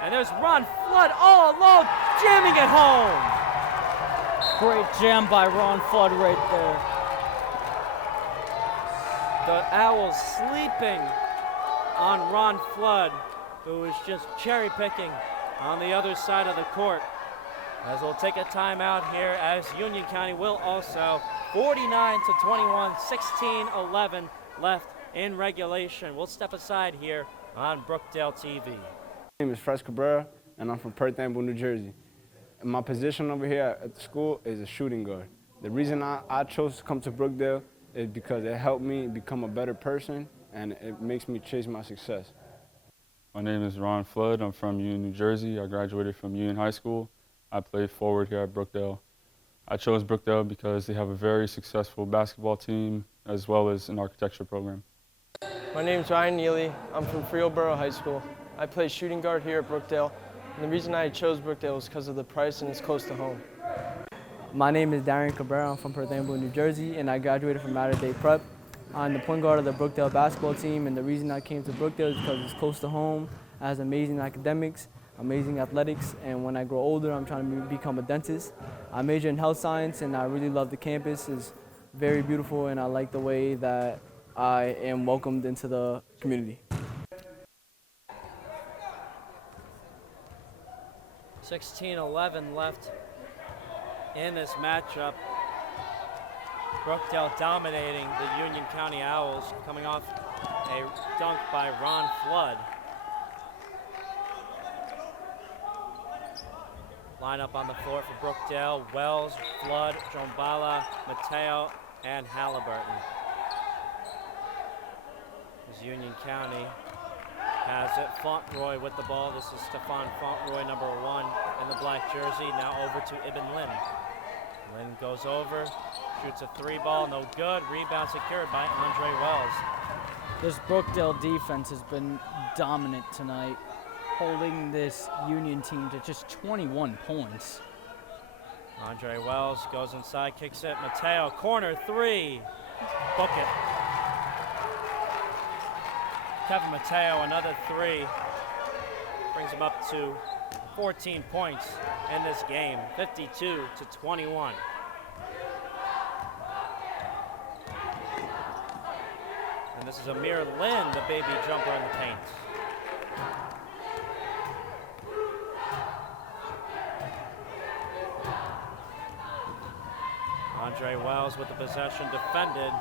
And there's Ron Flood all alone, jamming it home. Great jam by Ron Flood right there. The Owls sleeping on Ron Flood, who is just cherry picking on the other side of the court. As we'll take a timeout here, as Union County will also. 49-21, 16-11 left in regulation. We'll step aside here on Brookdale TV. My name is Fres Cabrera, and I'm from Perth Amboy, New Jersey. And my position over here at the school is a shooting guard. The reason I chose to come to Brookdale is because it helped me become a better person, and it makes me chase my success. My name is Ron Flood. I'm from Union, New Jersey. I graduated from Union High School. I played forward here at Brookdale. I chose Brookdale because they have a very successful basketball team as well as an architecture program. My name is Ryan Neely. I'm from Freelboro High School. I play shooting guard here at Brookdale. And the reason I chose Brookdale was because of the price and it's close to home. My name is Darian Cabrera. I'm from Perth Amboy, New Jersey, and I graduated from Mater Dei Prep. I'm the point guard of the Brookdale basketball team, and the reason I came to Brookdale is because it's close to home, it has amazing academics, amazing athletics, and when I grow older, I'm trying to become a dentist. I major in health science, and I really love the campus. It's very beautiful, and I like the way that I am welcomed into the community. 16-11 left in this matchup. Brookdale dominating the Union County Owls, coming off a dunk by Ron Flood. Lineup on the floor for Brookdale: Wells, Flood, Jombala, Mateo, and Halliburton. Union County has it. Fauntleroy with the ball. This is Stefan Fauntleroy, number 1 in the black jersey. Now over to Ibn Lin. Lin goes over, shoots a 3 ball, no good. Rebound secured by Andre Wells. This Brookdale defense has been dominant tonight, holding this Union team to just 21 points. Andre Wells goes inside, kicks it. Mateo, corner 3. Book it. Kevin Mateo, another 3. Brings him up to 14 points in this game, 52-21. And this is Amir Lin, the baby jumper in the paint. Andre Wells with the possession, defended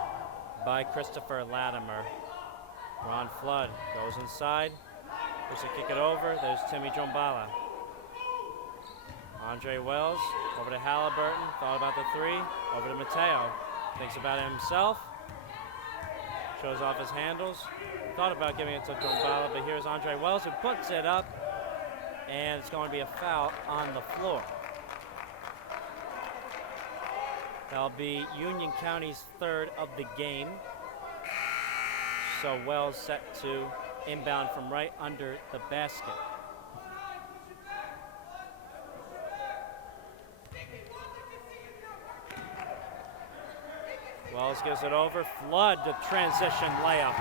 by Christopher Latimer. Ron Flood goes inside, there's to kick it over, there's Timmy Jombala. Andre Wells over to Halliburton, thought about the 3, over to Mateo, thinks about it himself, shows off his handles, thought about giving it to Jombala, but here's Andre Wells who puts it up, and it's going to be a foul on the floor. That'll be Union County's 3rd of the game. So Wells set to inbound from right under the basket. Wells gives it over. Flood, the transition layup.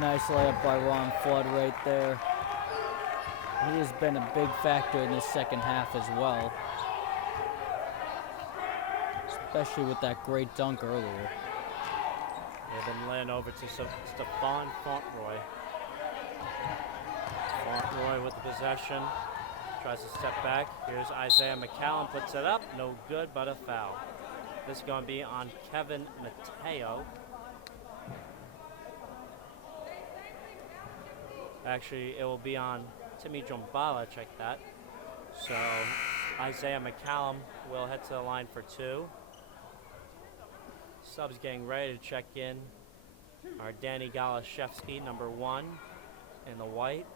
Nice layup by Ron Flood right there. He has been a big factor in this second half as well, especially with that great dunk earlier. Ibn Lin over to Stefan Fauntleroy. Fauntleroy with the possession. Tries to step back. Here's Isaiah McCallum, puts it up. No good, but a foul. This is going to be on Kevin Mateo. Actually, it will be on Timmy Jombala, check that. So Isaiah McCallum will head to the line for 2. Subs getting ready to check in are Danny Galashevsky, number 1 in the white,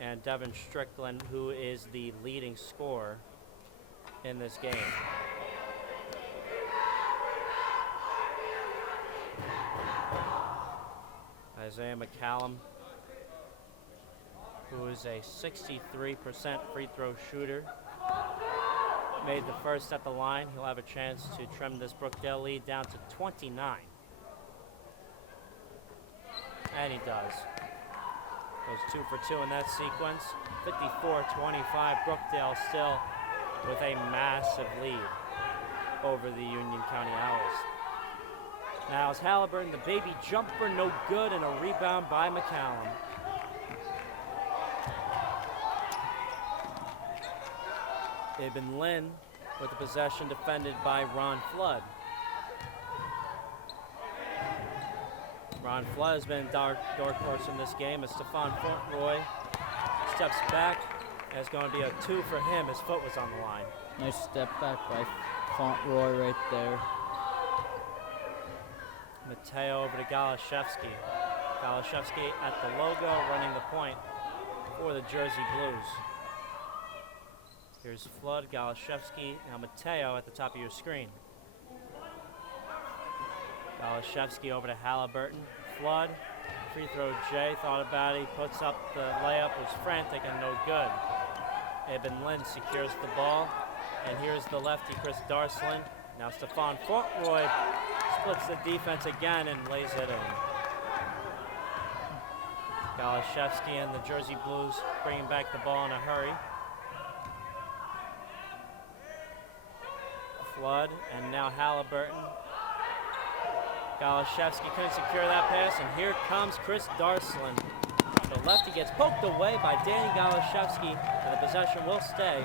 and Devin Strickland, who is the leading scorer in this game. Isaiah McCallum, who is a 63% free throw shooter, made the first at the line. He'll have a chance to trim this Brookdale lead down to 29. And he does. Goes 2 for 2 in that sequence. 54-25. Brookdale still with a massive lead over the Union County Owls. Now it's Halliburton, the baby jumper, no good, and a rebound by McCallum. Ibn Lin with the possession, defended by Ron Flood. Ron Flood has been dark horse in this game as Stefan Fauntleroy steps back. It's going to be a 2 for him. His foot was on the line. Nice step back by Fauntleroy right there. Mateo over to Galashevsky. Galashevsky at the logo, running the point for the Jersey Blues. Here's Flood, Galashevsky, now Mateo at the top of your screen. Galashevsky over to Halliburton. Flood, free throw Jay, thought about it, he puts up the layup, was frantic and no good. Ibn Lin secures the ball, and here's the lefty, Chris Darslin. Now Stefan Fauntleroy splits the defense again and lays it in. Galashevsky and the Jersey Blues bringing back the ball in a hurry. Flood, and now Halliburton. Galashevsky couldn't secure that pass, and here comes Chris Darslin. The lefty gets poked away by Danny Galashevsky, and the possession will stay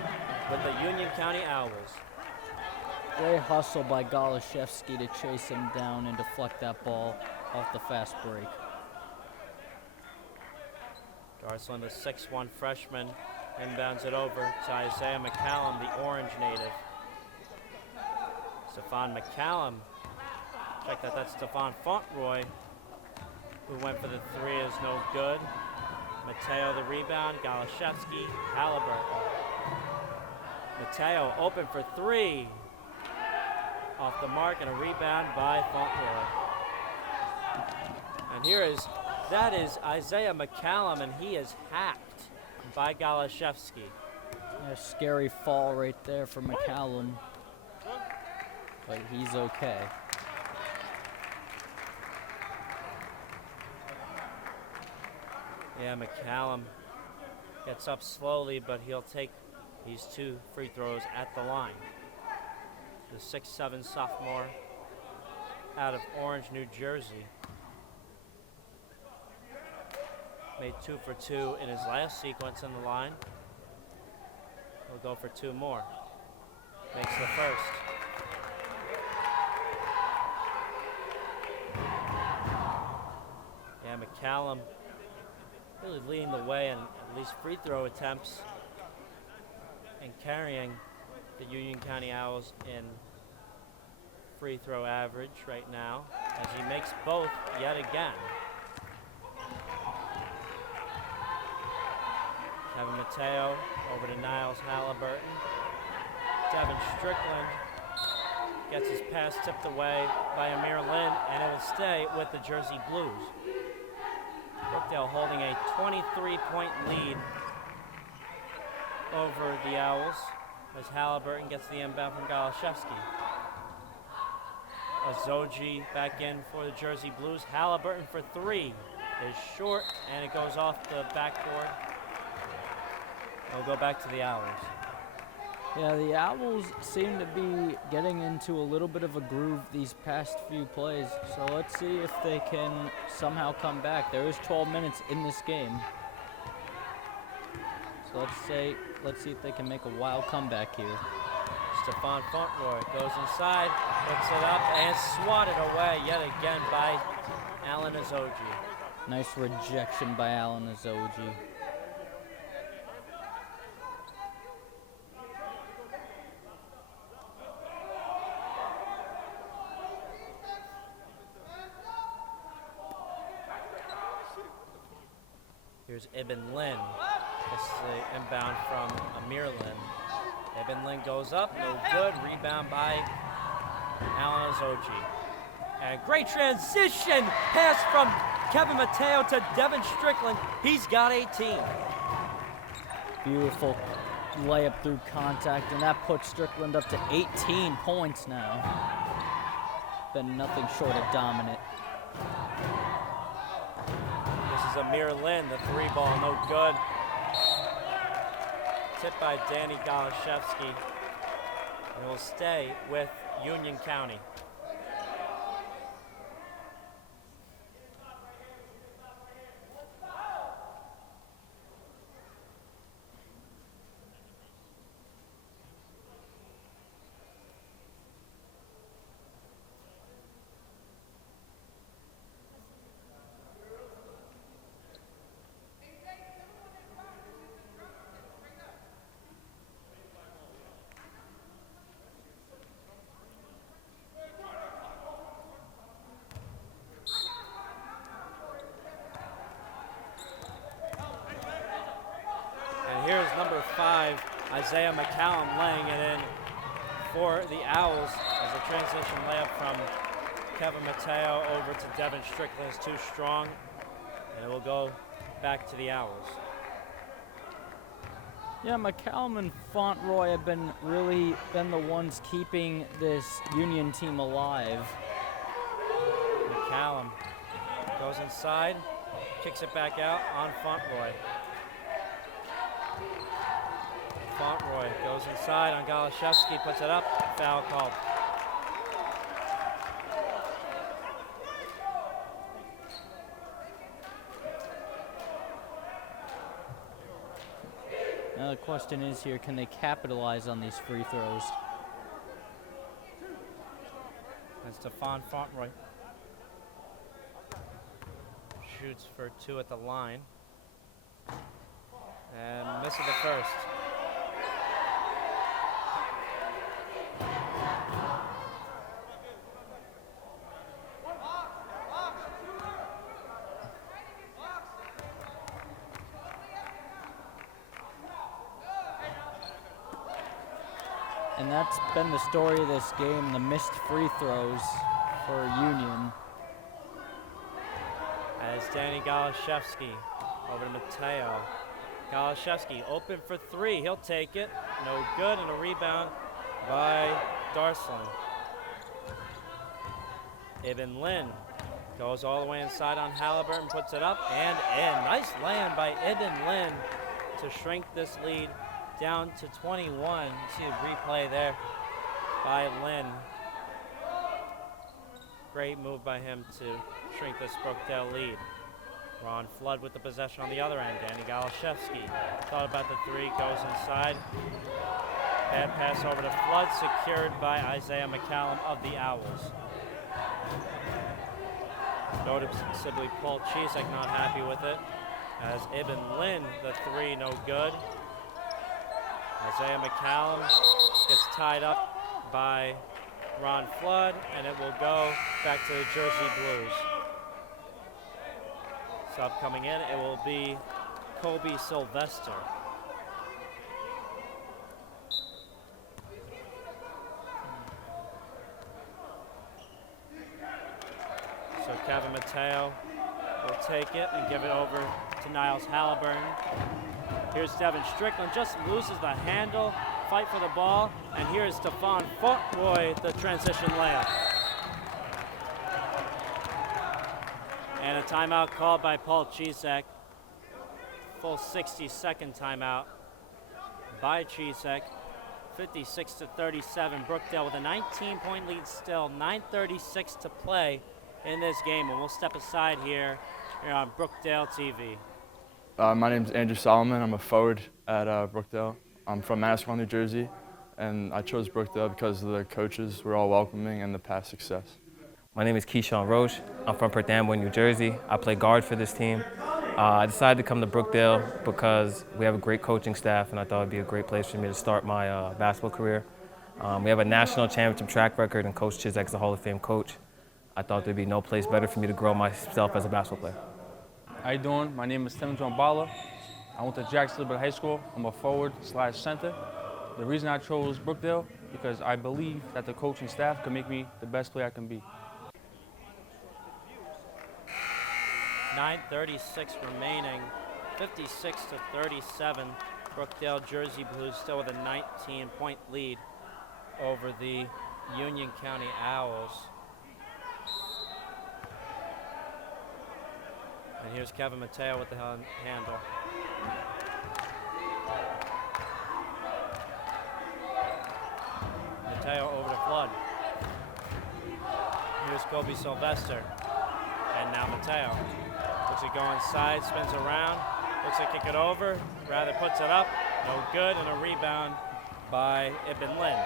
with the Union County Owls. Great hustle by Galashevsky to chase him down and deflect that ball off the fast break. Darslin, the 6'1 freshman, inbounds it over to Isaiah McCallum, the orange native. Stefan McCallum, check that, that's Stefan Fauntleroy. who went for the three, is no good. Mateo the rebound, Galashevsky, Halliburton. Mateo open for three. Off the mark and a rebound by Fauntleroy. And that is Isaiah McCallum, and he is hacked by Galashevsky. A scary fall right there for McCallum, but he's okay. Yeah, McCallum gets up slowly, but he'll take these 2 free throws at the line. The 6'7" sophomore out of Orange, New Jersey. Made 2 for 2 in his last sequence on the line. He'll go for 2 more. Makes the first. Yeah, McCallum really leading the way in at least free throw attempts and carrying the Union County Owls in free throw average right now as he makes both yet again. Kevin Mateo over to Niles Halliburton. Devin Strickland gets his pass tipped away by Amir Lynn, and it will stay with the Jersey Blues. Brookdale holding a 23-point lead over the Owls as Halliburton gets the inbound from Galashevsky. Azoji back in for the Jersey Blues. Halliburton for 3 is short, and it goes off the backboard. We'll go back to the Owls. Yeah, the Owls seem to be getting into a little bit of a groove these past few plays. So let's see if they can somehow come back. There is 12 minutes in this game. So let's see if they can make a wild comeback here. Stefan Fauntleroy goes inside, picks it up, and swatted away yet again by Alan Azoji. Nice rejection by Alan Azoji. Here's Ibn Lin. This is the inbound from Amir Lin. Ibn Lin goes up, no good. Rebound by Alan Azoji. And great transition pass from Kevin Mateo to Devin Strickland. He's got 18. Beautiful layup through contact, and that puts Strickland up to 18 points now. Been nothing short of dominant. This is Amir Lin, the 3 ball, no good. Tipped by Danny Galashevsky. And will stay with Union County. Here's number 5, Isaiah McCallum, laying it in for the Owls as a transition layup from Kevin Mateo over to Devin Strickland is too strong, and it will go back to the Owls. Yeah, McCallum and Fauntleroy have been the ones keeping this Union team alive. McCallum goes inside, kicks it back out on Fauntleroy. Fauntleroy goes inside on Galashevsky, puts it up, foul called. Now the question is here, can they capitalize on these free throws? And Stefan Fauntleroy shoots for 2 at the line and misses the first. And that's been the story of this game, the missed free throws for Union. As Danny Goloszewski over to Mateo. Goloszewski open for three. He'll take it. No good, and a rebound by Darslin. Ibn Lin goes all the way inside on Halliburton, puts it up and in. Nice land by Ibn Lin to shrink this lead down to 21. You see the replay there by Lin. Great move by him to shrink this Brookdale lead. Ron Flood with the possession on the other end. Danny Goloszewski thought about the three, goes inside. Bad pass over to Flood, secured by Isaiah McCallum of the Owls. Noticeably, Paul Chisak not happy with it. As Ibn Lin, the three, no good. Isaiah McCallum gets tied up by Ron Flood, and it will go back to the Jersey Blues. Sub coming in, it will be Kobe Sylvester. So Kevin Mateo will take it and give it over to Niles Halliburton. Here's Devin Strickland, just loses the handle, fight for the ball, and here's Stephon Fauntleroy, the transition layup. And a timeout called by Paul Chisak. Full 60-second timeout by Chisak. 56-37, Brookdale with a 19-point lead still, 9:36 to play in this game, and we'll step aside here on Brookdale TV. My name is Andrew Solomon. I'm a forward at Brookdale. I'm from Manasquan, New Jersey, and I chose Brookdale because the coaches were all welcoming and the past success. My name is Keyshawn Roche. I'm from Perth Amboy, New Jersey. I play guard for this team. I decided to come to Brookdale because we have a great coaching staff, and I thought it'd be a great place for me to start my basketball career. We have a national championship track record, and Coach Chisak is a Hall of Fame coach. I thought there'd be no place better for me to grow myself as a basketball player. How you doing? My name is Tim Bala. I went to Jackson High School. I'm a forward/center. The reason I chose Brookdale because I believe that the coaching staff can make me the best player I can be. 9:36 remaining, 56-37. Brookdale Jersey Blues still with a 19-point lead over the Union County Owls. And here's Kevin Mateo with the handle. Mateo over to Flood. Here's Kobe Sylvester. And now Mateo. Looks like go inside, spins around. Looks like kick it over. Rather puts it up. No good, and a rebound by Ibn Lin.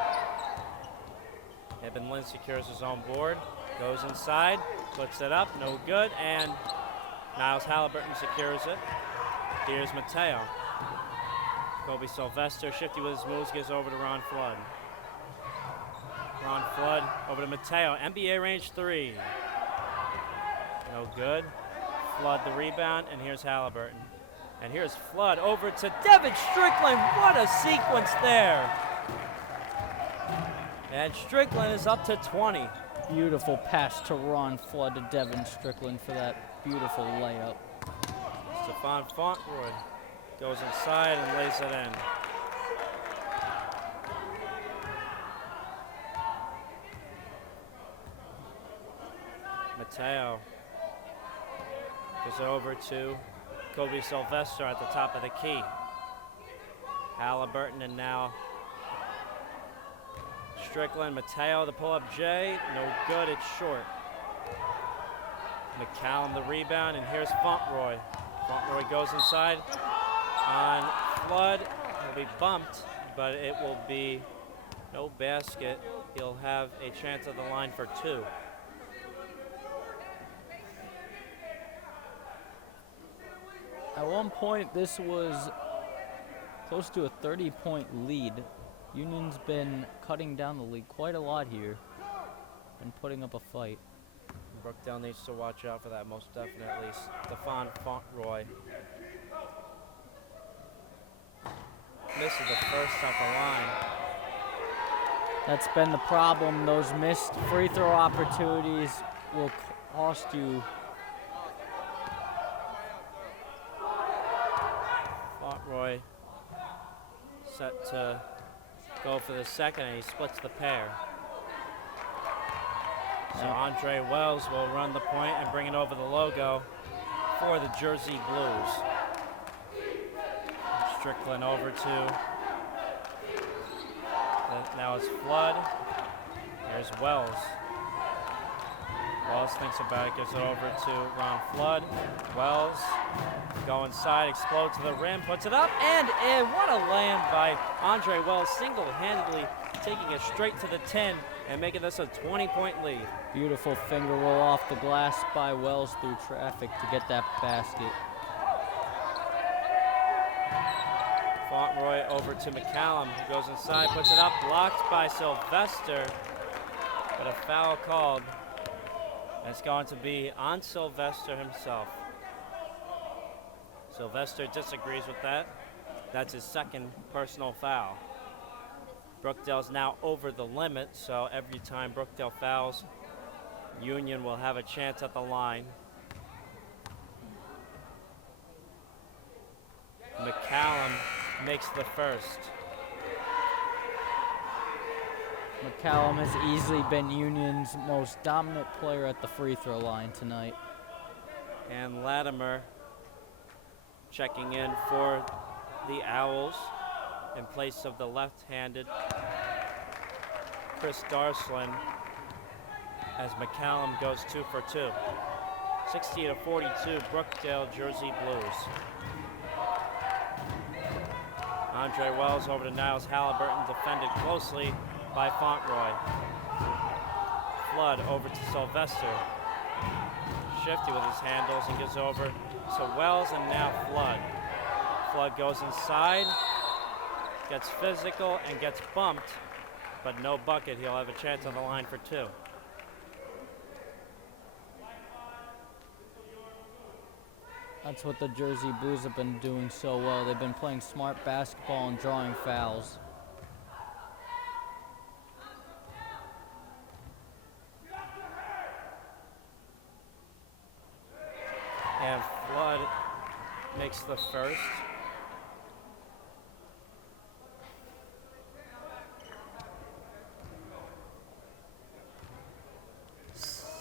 Ibn Lin secures his own board. Goes inside, puts it up. No good, and Niles Halliburton secures it. Here's Mateo. Kobe Sylvester, shifty with his moves, gives over to Ron Flood. Ron Flood over to Mateo. NBA range three. No good. Flood the rebound, and here's Halliburton. And here's Flood over to Devin Strickland. What a sequence there. And Strickland is up to 20. Beautiful pass to Ron Flood to Devin Strickland for that beautiful layup. Stephon Fauntleroy goes inside and lays it in. Mateo goes over to Kobe Sylvester at the top of the key. Halliburton, and now Strickland. Mateo, the pull-up J, no good, it's short. McCallum the rebound, and here's Fauntleroy. Fauntleroy goes inside on Flood. He'll be bumped, but it will be no basket. He'll have a chance at the line for two. At one point, this was close to a 30-point lead. Union's been cutting down the lead quite a lot here and putting up a fight. Brookdale needs to watch out for that, most definitely. Stephon Fauntleroy. This is the first off the line. That's been the problem. Those missed free throw opportunities will cost you. Fauntleroy set to go for the second, and he splits the pair. So Andre Wells will run the point and bring it over the logo for the Jersey Blues. Strickland over to, now it's Flood. Here's Wells. Wells thinks about it, gives it over to Ron Flood. Wells, go inside, explode to the rim, puts it up, and in. What a land by Andre Wells, single-handedly taking it straight to the 10 and making this a 20-point lead. Beautiful finger roll off the glass by Wells through traffic to get that basket. Fauntleroy over to McCallum, who goes inside, puts it up, blocked by Sylvester, but a foul called. And it's going to be on Sylvester himself. Sylvester disagrees with that. That's his second personal foul. Brookdale's now over the limit, so every time Brookdale fouls, Union will have a chance at the line. McCallum makes the first. McCallum has easily been Union's most dominant player at the free throw line tonight. And Latimer checking in for the Owls in place of the left-handed Chris Darslin as McCallum goes 2 for 2. 60-42, Brookdale Jersey Blues. Andre Wells over to Niles Halliburton, defended closely by Fauntleroy. Flood over to Sylvester. Shifty with his handles and gives over to Wells, and now Flood. Flood goes inside, gets physical and gets bumped, but no bucket. He'll have a chance on the line for 2. That's what the Jersey Blues have been doing so well. They've been playing smart basketball and drawing fouls. And Flood makes the first.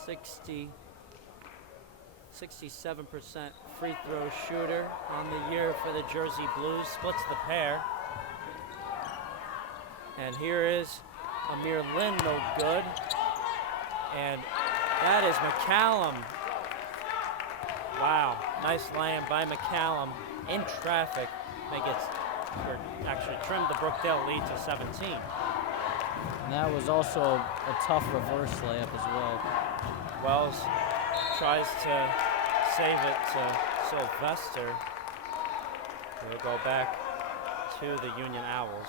(60) 67% free throw shooter on the year for the Jersey Blues, splits the pair. And here is Amir Lynn, no good. And that is McCallum. Wow, nice layup by McCallum in traffic. Actually trimmed the Brookdale lead to 17. And that was also a tough reverse layup as well. Wells tries to save it to Sylvester. We'll go back to the Union Owls.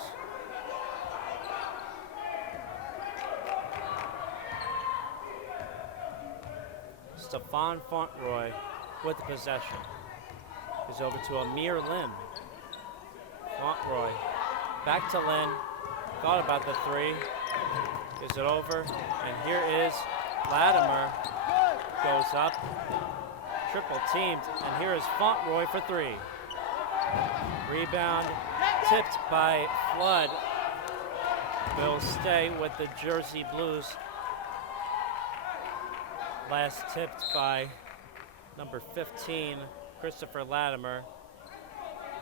Stephon Fauntleroy with the possession. Is over to Amir Lynn. Fauntleroy back to Lynn. Thought about the 3. Gives it over. And here is Latimer. Goes up. Triple teamed. And here is Fauntleroy for 3. Rebound tipped by Flood. Will stay with the Jersey Blues. Last tipped by number 15, Christopher Latimer.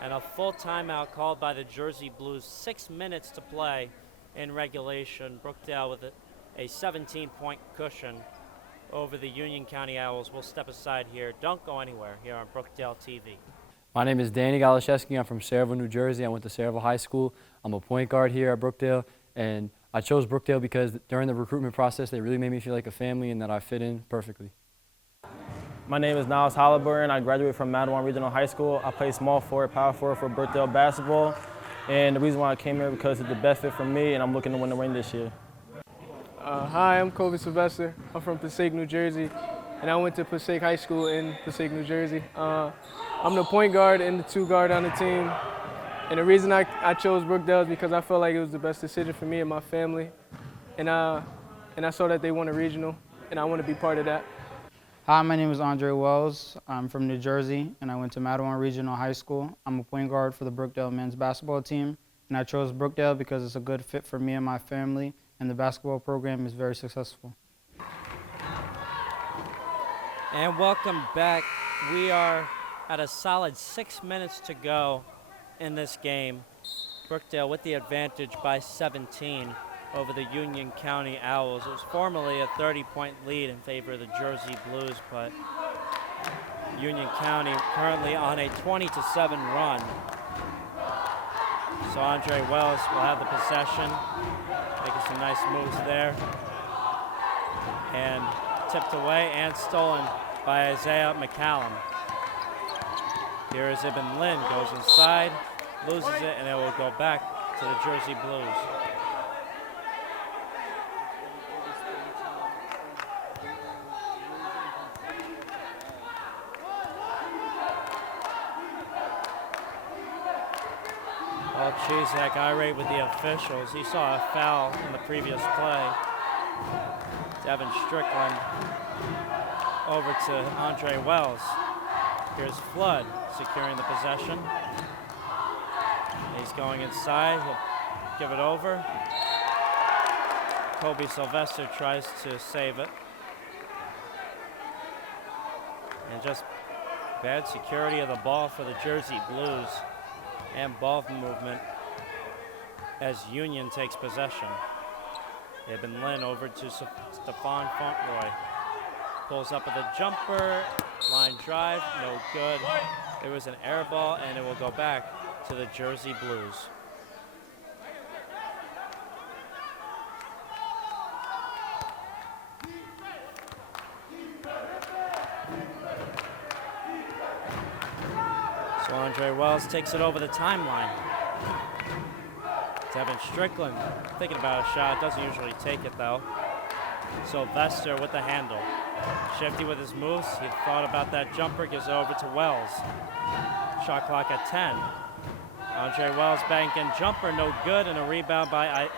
And a full timeout called by the Jersey Blues. 6 minutes to play in regulation. Brookdale with a 17-point cushion over the Union County Owls. We'll step aside here. Don't go anywhere here on Brookdale TV. My name is Danny Galashevsky. I'm from Sayreville, New Jersey. I went to Sayreville High School. I'm a point guard here at Brookdale, and I chose Brookdale because during the recruitment process, they really made me feel like a family and that I fit in perfectly. My name is Niles Halliburton. I graduated from Madawan Regional High School. I play small forward, power forward for Brookdale basketball. And the reason why I came here because it's the best fit for me, and I'm looking to win the ring this year. Hi, I'm Kobe Sylvester. I'm from Passaic, New Jersey, and I went to Passaic High School in Passaic, New Jersey. I'm the point guard and the 2 guard on the team. And the reason I chose Brookdale is because I felt like it was the best decision for me and my family. and I saw that they won a regional, and I want to be part of that. Hi, my name is Andre Wells. I'm from New Jersey, and I went to Mattawan Regional High School. I'm a point guard for the Brookdale men's basketball team, and I chose Brookdale because it's a good fit for me and my family, and the basketball program is very successful. And welcome back. We are at a solid 6 minutes to go in this game. Brookdale with the advantage by 17 over the Union County Owls. It was formerly a 30-point lead in favor of the Jersey Blues, but Union County currently on a 20-7 run. So Andre Wells will have the possession, making some nice moves there. And tipped away and stolen by Isaiah McCallum. Here is Ibn Lin, goes inside, loses it, and it will go back to the Jersey Blues. Well, Chizak irate with the officials. He saw a foul in the previous play. Devin Strickland over to Andre Wells. Here's Flood securing the possession. He's going inside. He'll give it over. Kobe Sylvester tries to save it. And just bad security of the ball for the Jersey Blues and ball movement as Union takes possession. Ibn Lin over to Stefan Fauntleroy. Pulls up with a jumper, line drive, no good. It was an air ball, and it will go back to the Jersey Blues. So Andre Wells takes it over the timeline. Devin Strickland thinking about a shot, doesn't usually take it though. Sylvester with the handle. Shifty with his moves, he thought about that jumper, gives it over to Wells. Shot clock at 10. Andre Wells banking jumper, no good, and a rebound by,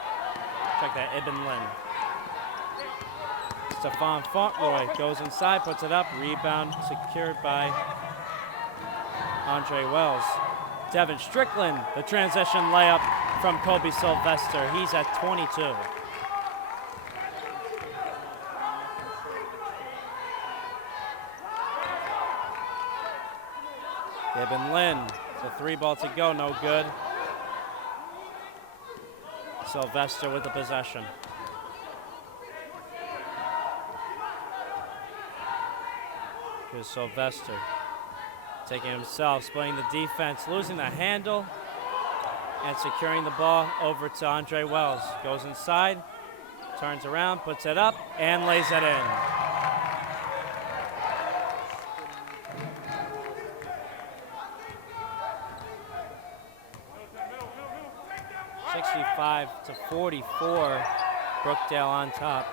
check that, Ibn Lin. Stefan Fauntleroy goes inside, puts it up, rebound secured by Andre Wells. Devin Strickland, the transition layup from Kobe Sylvester. He's at 22. Ibn Lin, the 3 ball to go, no good. Sylvester with the possession. Here's Sylvester. Taking himself, splitting the defense, losing the handle, and securing the ball over to Andre Wells. Goes inside, turns around, puts it up, and lays it in. (65-44), Brookdale on top.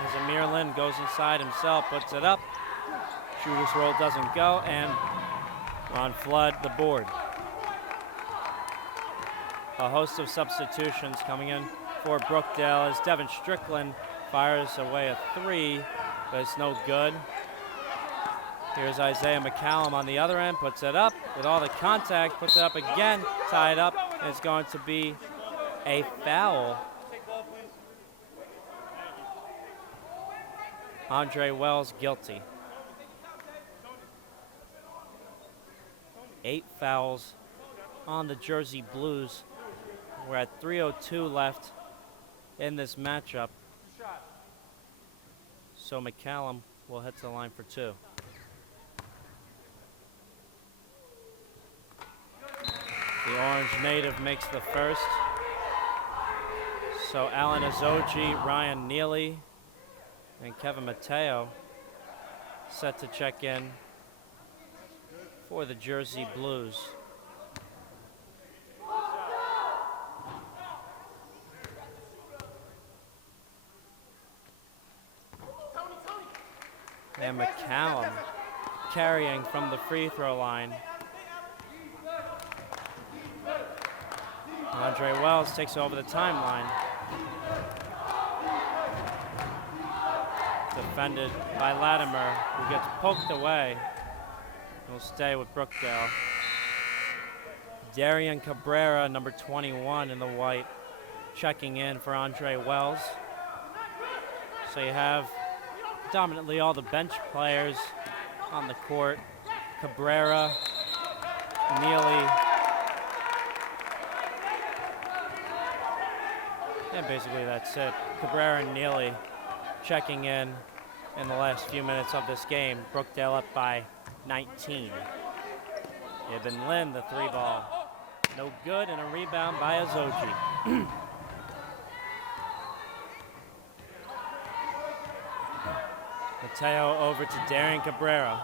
As Amir Lin goes inside himself, puts it up. Shooter's roll doesn't go, and Ron Flood the board. A host of substitutions coming in for Brookdale as Devin Strickland fires away a 3, but it's no good. Here's Isaiah McCallum on the other end, puts it up with all the contact, puts it up again, tied up, and it's going to be a foul. Andre Wells guilty. 8 fouls on the Jersey Blues. We're at 3:02 left in this matchup. So McCallum will head to the line for 2. The Orange native makes the first. So Alan Azoji, Ryan Neely, and Kevin Mateo set to check in for the Jersey Blues. And McCallum carrying from the free throw line. Andre Wells takes over the timeline. defended by Latimer, who gets poked away. He'll stay with Brookdale. Darian Cabrera, number 21 in the white, checking in for Andre Wells. So you have predominantly all the bench players on the court. Cabrera, Neely, and basically that's it. Cabrera and Neely checking in the last few minutes of this game. Brookdale up by 19. Ibn Lin, the 3-ball. No good, and a rebound by Azoji. Mateo over to Darian Cabrera.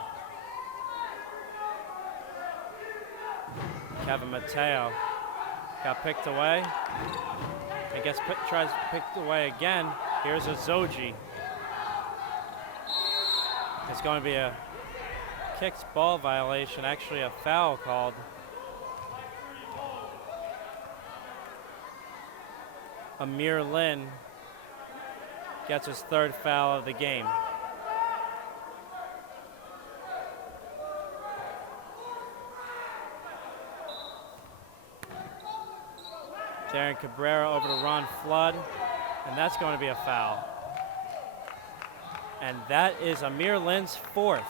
Kevin Mateo got picked away. I guess tries to pick away again. Here's Azoji. It's going to be a kicked ball violation, actually a foul called. Amir Lin gets his 3rd foul of the game. Darren Cabrera over to Ron Flood, and that's going to be a foul. And that is Amir Lin's 4th.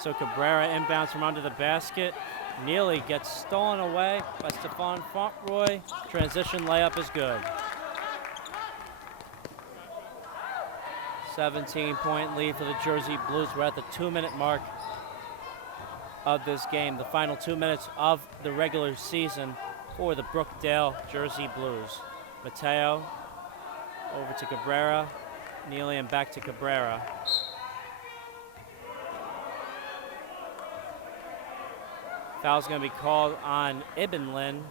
So Cabrera inbounds from under the basket. Neely gets stolen away by Stephon Fontroy. Transition layup is good. 17-point lead for the Jersey Blues. We're at the 2-minute mark of this game, the final 2 minutes of the regular season for the Brookdale Jersey Blues. Mateo over to Cabrera, Neely, and back to Cabrera. Foul's going to be called on Ibn Lin.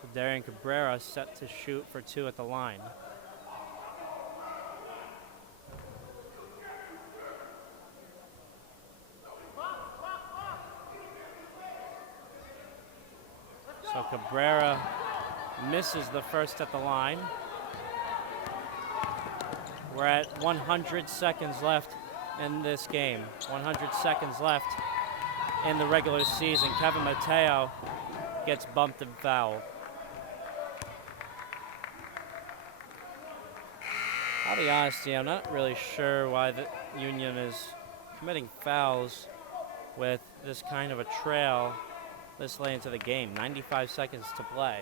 So Darian Cabrera set to shoot for 2 at the line. So Cabrera misses the first at the line. We're at 100 seconds left in this game. 100 seconds left in the regular season. Kevin Mateo gets bumped and fouled. I'll be honest with you, I'm not really sure why the Union is committing fouls with this kind of a trail this late into the game. 95 seconds to play.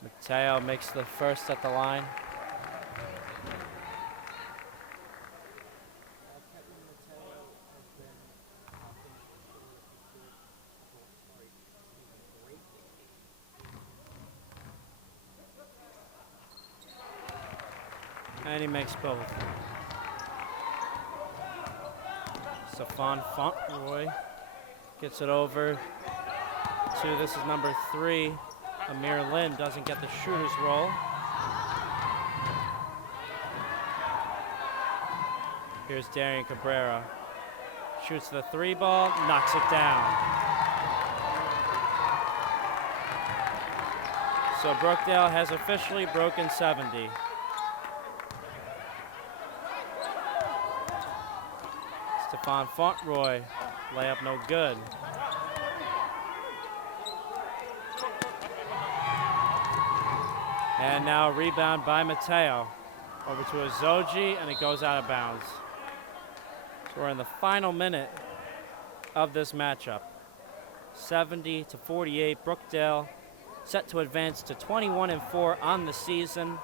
Mateo makes the first at the line. And he makes both. Stephon Fontroy gets it over to, this is number 3. Amir Lin doesn't get the shooter's roll. Here's Darian Cabrera. Shoots the 3-ball, knocks it down. So Brookdale has officially broken 70. Stephon Fontroy, layup no good. And now a rebound by Mateo. Over to Azoji, and it goes out of bounds. So we're in the final minute of this matchup. 70-48, Brookdale set to advance to 21-4 on the season.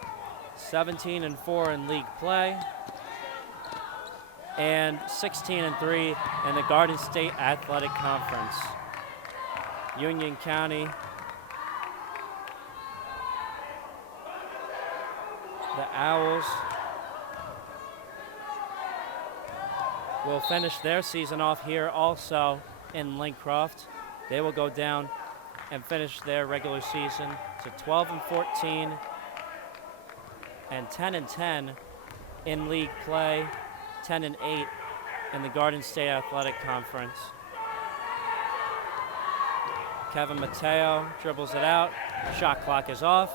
17-4 in league play, and 16-3 in the Garden State Athletic Conference. Union County, the Owls, will finish their season off here also in Lincroft. They will go down and finish their regular season to 12-14 and 10-10 in league play, 10-8 in the Garden State Athletic Conference. Kevin Mateo dribbles it out. Shot clock is off.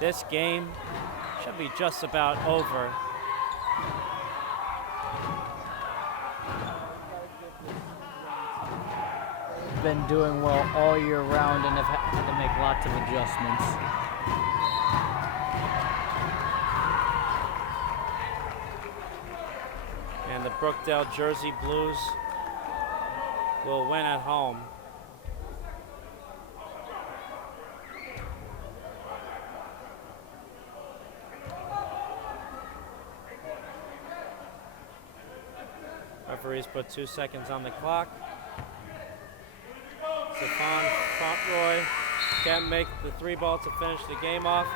This game should be just about over. Been doing well all year round and have had to make lots of adjustments. And the Brookdale Jersey Blues will win at home. Referees put 2 seconds on the clock. Stefan Fauntleroy can't make the 3-ball to finish the game off,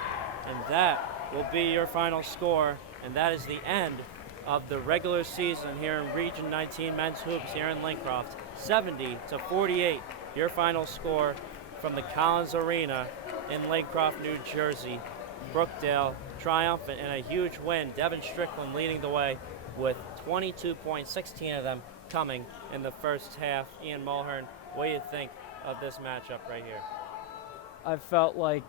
and that will be your final score, and that is the end of the regular season here in Region 19 Men's Hoops here in Lincroft. 70-48, your final score from the Collins Arena in Lincroft, New Jersey. Brookdale triumphant in a huge win. Devin Strickland leading the way with 22 points, 16 of them coming in the first half. Ian Mulhern, what do you think of this matchup right here? I felt like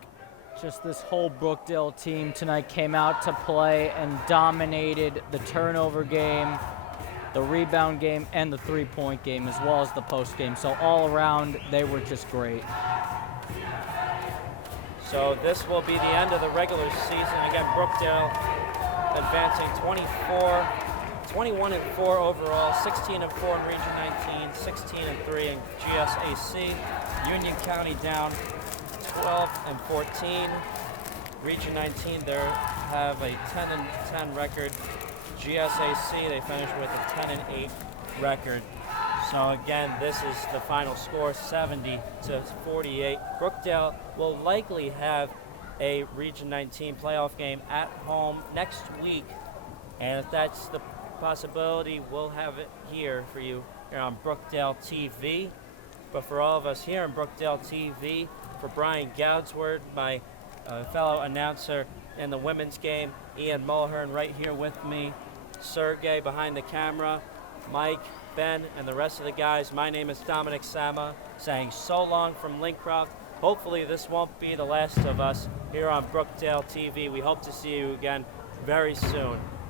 just this whole Brookdale team tonight came out to play and dominated the turnover game, the rebound game, and the three-point game, as well as the post game. So all around, they were just great. So this will be the end of the regular season. Again, Brookdale advancing 21-4 overall, 16-4 in Region 19, 16-3 in GSAC. Union County down 12-14. Region 19, they have a 10-10 record. GSAC, they finished with a 10-8 record. So again, this is the final score, 70-48. Brookdale will likely have a Region 19 playoff game at home next week. And if that's the possibility, we'll have it here for you here on Brookdale TV. But for all of us here on Brookdale TV, for Brian Goudsword, my fellow announcer in the women's game, Ian Mulhern right here with me, Sergey behind the camera, Mike, Ben, and the rest of the guys. My name is Dominic Sama, saying so long from Lincroft. Hopefully this won't be the last of us here on Brookdale TV. We hope to see you again very soon.